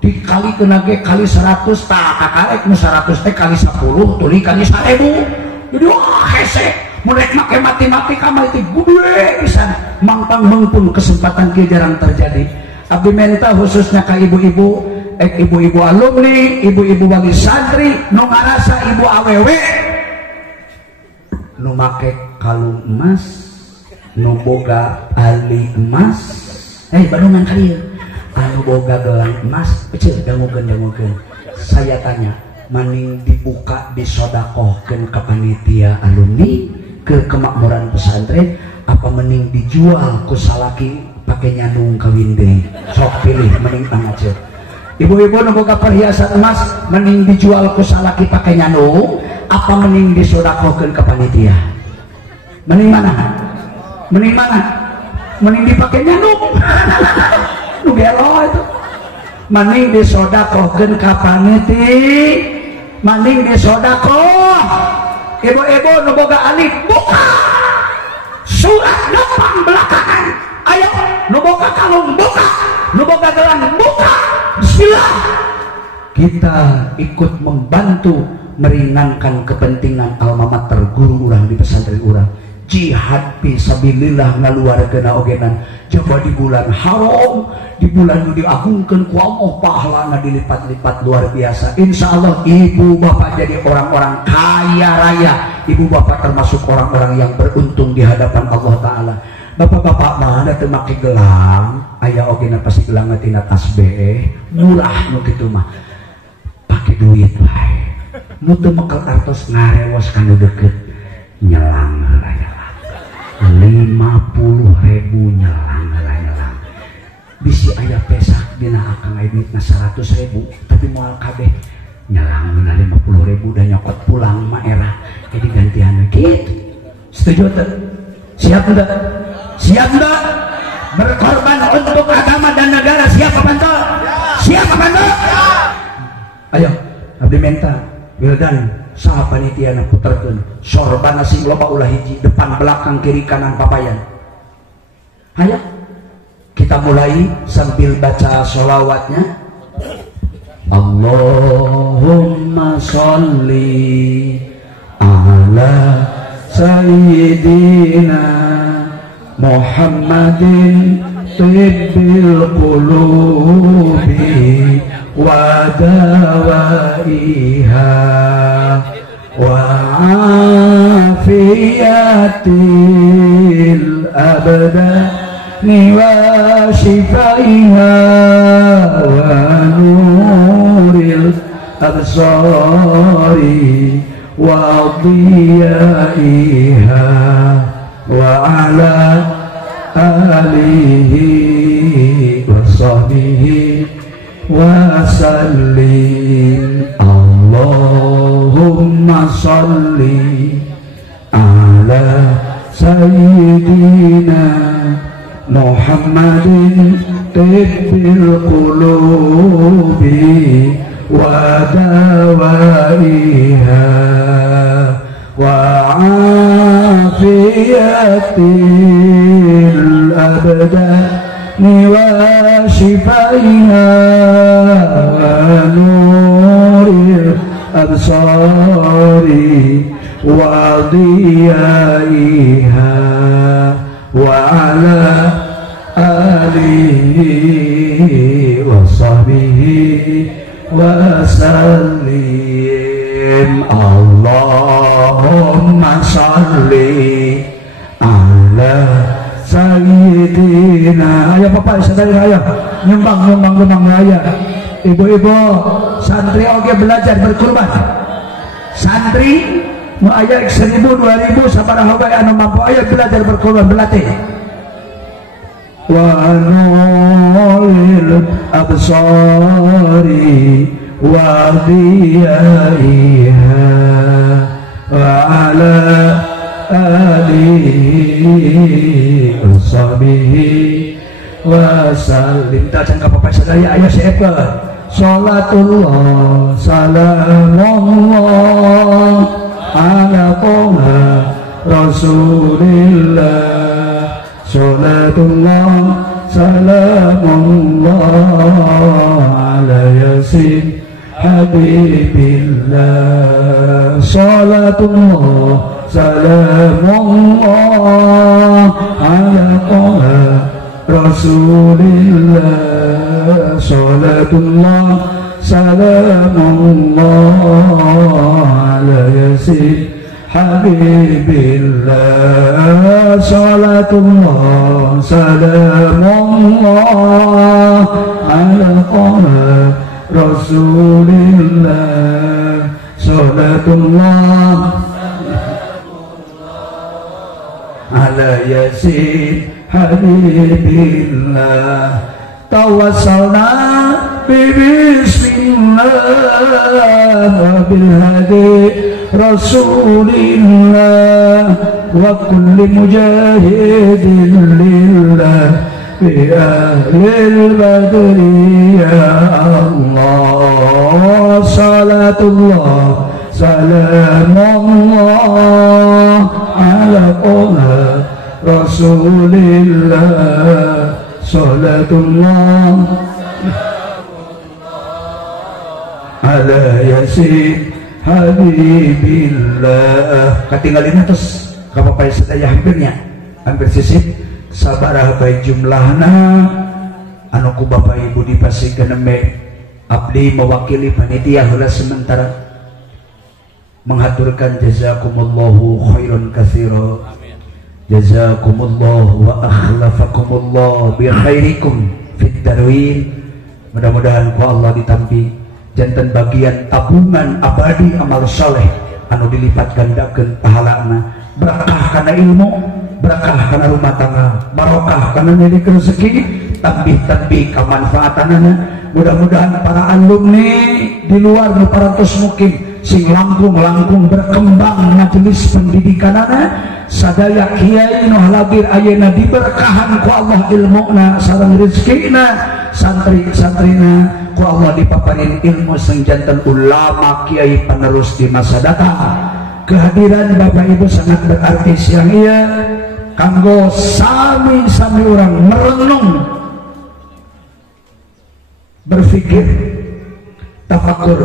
dikalikeun ge kali 100 tah kakarek nu 100 teh kali 10 tuluy kali 1000 jadi hese mun rek make matematika mah itu gede pisan mangpang mengpung kesempatan kieu jarang terjadi. Abdi minta khususnya ka ibu-ibu ibu-ibu alumni, ibu-ibu wali santri, nu ngarasa ibu awewe, nu make kalung emas, nu boga ali emas, badungan kali ya, anu boga gelang emas, kecil dangukeun. Saya tanya, maning dibuka disodakohkeun ka panitia alumni ke kemakmuran pesantren, apa mending dijual ku salaki pake nyandung kawin deui? Sok pilih mending pangaceuk. Ibu-ibu nu boga perhiasan emas mending dijual ku salaki pake nyandung apa mending disodakohkeun ka panitia? Mending mana? Mending dipake nyandung. Nu gelo itu. Mending disodakohkeun ka panitia. Mending disodakoh. Ibu-ibu nu boga alif buka. Surat depan belakangan. Ayo nu boga kalung buka. Nu boga gelang buka. Bismillah. Kita ikut membantu meringankan kepentingan alma mater guru urang di pesantren urang. Jihad fisabilillah ngaluarkeun ogenan coba di bulan haram, di bulan nu diagungkeun ku Allah, pahalana dilipat-lipat luar biasa. Insyaallah ibu bapak jadi orang-orang kaya raya, ibu bapak termasuk orang-orang yang beruntung di hadapan Allah Ta'ala. Bapak-bapak mana teu make gelang, aya ogena pasti gelang tina tasbih murah nu kitu mah. Pake duit wae. Nu teu mekel artos ngarewas kana deukeut nyelang heula 50.000 nyelang. Bisi aya pesak dina akang aya duitna 100.000 tapi moal kabeh nyelang 50.000 dan nyokot pulang mah era jadi gantian gitu. Setuju teu? Siap enggak? Siap enggak? Berkorban untuk agama dan negara, siap apa enggak? Siap apa enggak? Ayo, abdi minta wildan saha panitia na puterkeun sorban sing loba ulah hiji depan belakang kiri kanan papayan. Hayo Kita mulai sambil baca sholawatnya. Allahumma sholli ala sayyidina Muhammadin tibbil qulubi wa dawaiha wa afiyatil abdani wa shifaiha wa nuril absari wa diyaiha wa ala alihi wa sahbihi wa sallim. Allahumma salli ala sayyidina Muhammadin tibbil qulubi wa dawaiha wa afiyatil abdani wa shifaiha wa nuril absari wa diyaiha wa ala alihi wa sahbihi wa sallim. Allahumma salli ala sayyidina. Ayo Bapak sadari ayo nyumbang ayo. Ibu-ibu santri oke belajar berkurban. Santri mau ayat 1000 2000 sabaraha bae anu mampu aya belajar berkorban berlatih. Wa nuril absari wa diyaiha wa ala alihi wa sahbihi wa sallim. Tajan ka Bapak sadaya aya seeper. Salatullah salamullah ala toha rasulillah. Salatullah salamullah ala yasin habibillah. Salatullah salamullah ala toha rasulillah. Salatullah salamullah ala yasin habibillah. Salatullah salamullah ala toha rasulillah. Salatullah ala yasin habibillah. Tawassalna bismillah wa bil hadi rasulillah wa kulli mujahidin lillah bi ahlil badri ya Allah. Salatullah salamullah ala toha rasulillah. Salatullah ala yasin habibillah. Katinggalin atas kapapai sadaya hampir sisip sabaraha bae jumlahna anu ku Bapak Ibu dipasikeun nembe abdi mewakili panitia heula sementara menghaturkan jazakumullahu khairan katsira. Jazakumullah wa akhlafakumullah bi khairikum fit darwin. Mudah-mudahan ku Allah ditampi janten bagian tabungan abadi amal saleh anu dilipat gandakeun pahalana. Berkah kana ilmu, berkah kana rumah tangga, barokah kana nyadikeun rezeki, tambih-tambih kamanfaatanana. Mudah-mudahan para alumni di luar nu parantos mukim sing langkung berkembang majelis pendidikanana. Sadaya kiai nu halagir ayeuna diberkahan ku Allah ilmuna sareng rezekina. Santri-santrina ku Allah dipaparin ilmu sing janten ulama kiai penerus di masa datang. Kehadiran Bapak Ibu sangat berarti siang iya kanggo sami-sami orang merenung berpikir, tafakur,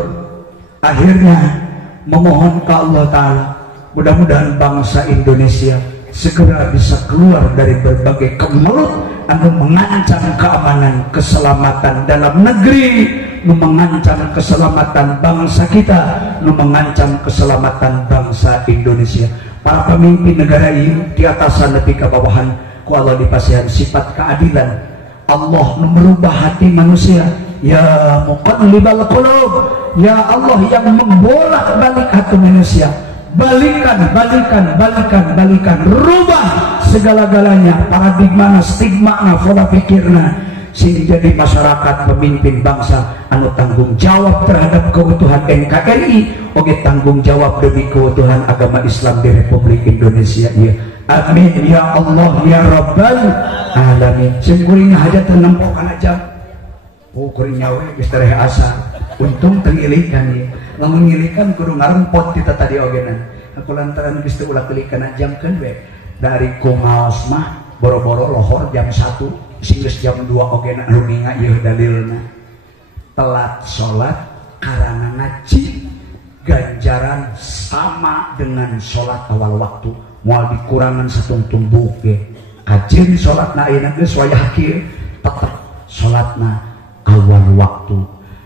akhirnya memohon ke Allah Ta'ala, mudah-mudahan bangsa Indonesia segera bisa keluar dari berbagai kemelut anu mengancam keamanan keselamatan dalam negeri, mengancam keselamatan bangsa kita, mengancam keselamatan bangsa Indonesia. Para pemimpin negara ini di atasan nepi ke bawahan ku Allah dipasihan sifat keadilan. Allah merubah hati manusia. Ya muqallibal qulub, ya Allah yang membolak-balik hati manusia. Balikan, rubah segala-galanya, paradigma, stigma, pola pikirna, sehingga jadi masyarakat pemimpin bangsa anu tanggung jawab terhadap keutuhan NKRI, oke tanggung jawab demi keutuhan agama Islam di Republik Indonesia. Ya amin ya Allah ya Rabbal alamin. Singkuring hajat menempokan aja. Oh kurinya we geus tereh asa. Untung tengilikan ya. Lamun ngilikan kudu ngarempot kita tadi ogenan. Aku lantaran geus teu ulah kelikeun jamkeun we. Dari kumaos mah boro-boro lohor jam 1, sing geus jam 2 ogenan ruminga ieu dalilna. Telat salat karena ngaji ganjaran sama dengan salat awal waktu. Moal dikurangan satungtung buke. Kajin salatna ayeuna geus wayah kieu tetep salatna awal waktu.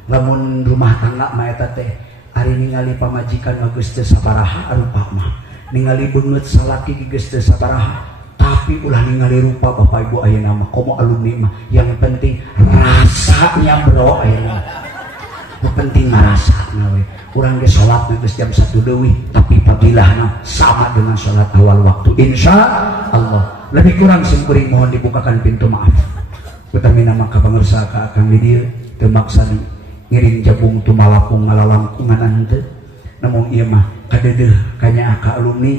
Lamun rumah tangga mah eta teh ari ningali pamajikan geus teu sabaraha rupa mah, ningali beungeut salaki geus teu sabaraha, tapi ulah ningali rupa bapak ibu ayeuna mah komo alumni mah yang penting rasanya bro ayeuna. Nu penting rasana we. Urang ge salat geus jam 1 leuwih tapi fadilahna sama dengan salat awal waktu insya Allah. Lebih kurang simkuring mohon dibukakan pintu maaf. Utamina maka pangarsa ka Kang di dieu teu maksani ngiring jabung tumalapung ngalalangkungan henteu. Namun ieu mah kadeudeuh kanya ka alumni,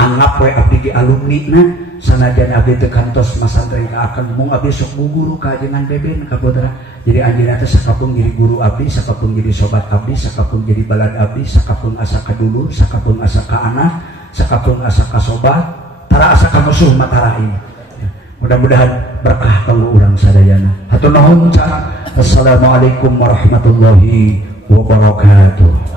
anggap we abdi ge alumni na sanajan abdi teu kantos masantren ka akan mung abdi sok guru ka ajengan beben ka putra. Jadi anjeunna teh sakapung jadi guru abdi, sakapung jadi sobat abdi, sakapung jadi balad abdi, sakapung asa ka dulur, sakapung asa ka anak, sakapung asa ka sobat, tara asa ka musuh matarain. Mudah-mudahan berkah kanggo urang sadayana. Hatur nuhun. Assalamualaikum warahmatullahi wabarakatuh.